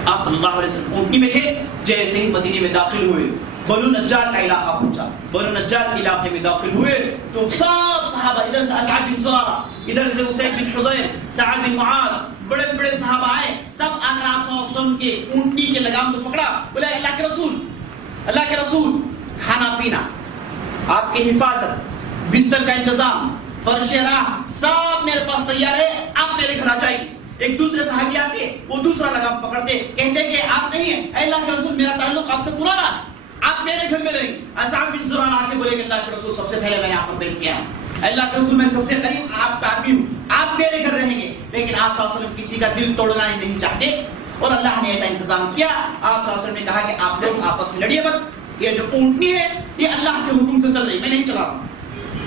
آپ صلی اللہ علیہ وسلم اونٹنی میں تھے، جیسے ہی مدینے میں داخل ہوئے بنو نجار کا علاقہ پہنچا، بنو نجار کے علاقے میں داخل ہوئے تو سب صحابہ، ادھر سے اسعد بن زرارہ، ادھر سے اسید بن حضیر، سعد بن معاذ، بڑے بڑے صحابہ آئے، سب آ کر آپ صلی اللہ علیہ وسلم کے اونٹنی کے لگام کو پکڑا، بولے اللہ کے رسول کھانا پینا، آپ کی حفاظت، بستر کا انتظام، فرش راہ سب میرے پاس تیار ہے، آپ میرے گھر آ جائیے۔ ایک دوسرے صحابی آتے، وہ دوسرا لگام پکڑتے، کہتے کہ آپ نہیں ہیں، اے اللہ کے رسول میرا تعلق آپ سے پرانا ہے، آپ میرے گھر میں رہیں۔ اسعد بن زرارہ آ کے بولے کہ اللہ کے رسول سب سے پہلے میں یہاں پر بیٹھ کیا ہے، اللہ کے رسول میں سب سے قریب آپ کا آدمی ہوں، آپ میرے گھر رہیں گے۔ لیکن آپ صلی اللہ علیہ وسلم کسی کا دل توڑنا ہی نہیں چاہتے، اور اللہ نے ایسا انتظام کیا۔ آپ صلی اللہ علیہ وسلم نے کہا کہ آپ لوگ آپس میں لڑیے مت، یہ جو اونٹنی ہے یہ اللہ کے حکم سے چل رہی، میں نہیں چلا رہا ہوں،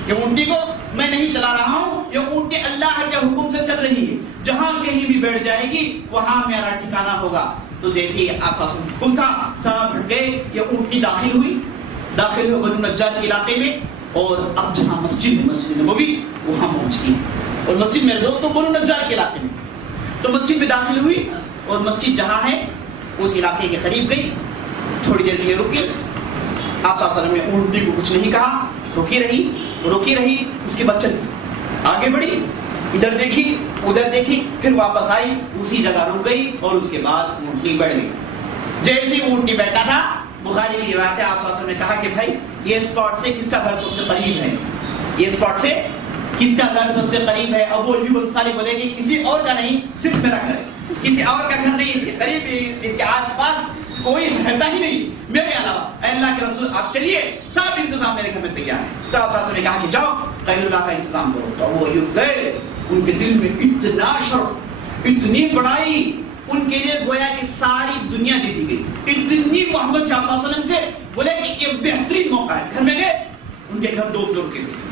یہ اونٹنی کو میں نہیں چلا رہا ہوں، یہ اونٹنی اللہ کے حکم سے چل رہی ہے، جہاں کہیں بھی بیٹھ جائے گی وہاں میرا ٹھکانہ ہوگا۔ تو جیسے ہی آپ کا حکم تھا سب ہٹ گئے، یہ اونٹنی داخل ہوئی بنو نجار کے علاقے میں، اور اب جہاں مسجد نبوی وہاں پہنچتی ہے، اور مسجد میرے دوستوں بنو نجار کے علاقے میں، تو مسجد میں داخل ہوئی، اور مسجد جہاں ہے اس علاقے کے قریب گئی، تھوڑی دیر کے لیے رکی، آپ صلی اللہ علیہ وسلم نے اونٹنی کو کچھ نہیں کہا، روکی رہی، اس کے بعد چلی آگے بڑھی، ادھر دیکھی ادھر دیکھی، پھر واپس آئی، اسی جگہ رک گئی، اور اس کے بعد اونٹنی بیٹھ گئی۔ جیسے ہی اونٹنی بیٹھا تھا، بخاری کی روایت ہے آپ صلی اللہ علیہ وسلم نے کہا کہ بھائی یہ اسپاٹ سے کس کا گھر سب سے قریب ہے، یہ اسپاٹ سے کس کا گھر سب سے قریب ہے؟ ابو ایوب انصاری بولے کہ کسی اور کا نہیں، صرف میرا گھر ہے، کسی اور کا گھر نہیں، اس کے قریب اس کے آس پاس کوئی رہتا ہی نہیں میرے علاوہ، اے اللہ کے رسول آپ چلیے، سب انتظام میرے گھر میں تیار ہے۔ تو آپ صلی اللہ علیہ وسلم نے کہا کہ جاؤ قیلولہ کا انتظام کرو۔ تو وہ ایوب گئے، ان کے دل میں اتنا شرف، اتنی بڑائی، ان کے لیے گویا کہ ساری دنیا دے دی گئی، اتنی محبت تھی آپ صلی اللہ علیہ وسلم سے، بولے کہ یہ بہترین موقع ہے۔ گھر میں گئے، ان کے گھر 2 فلور کے تھے،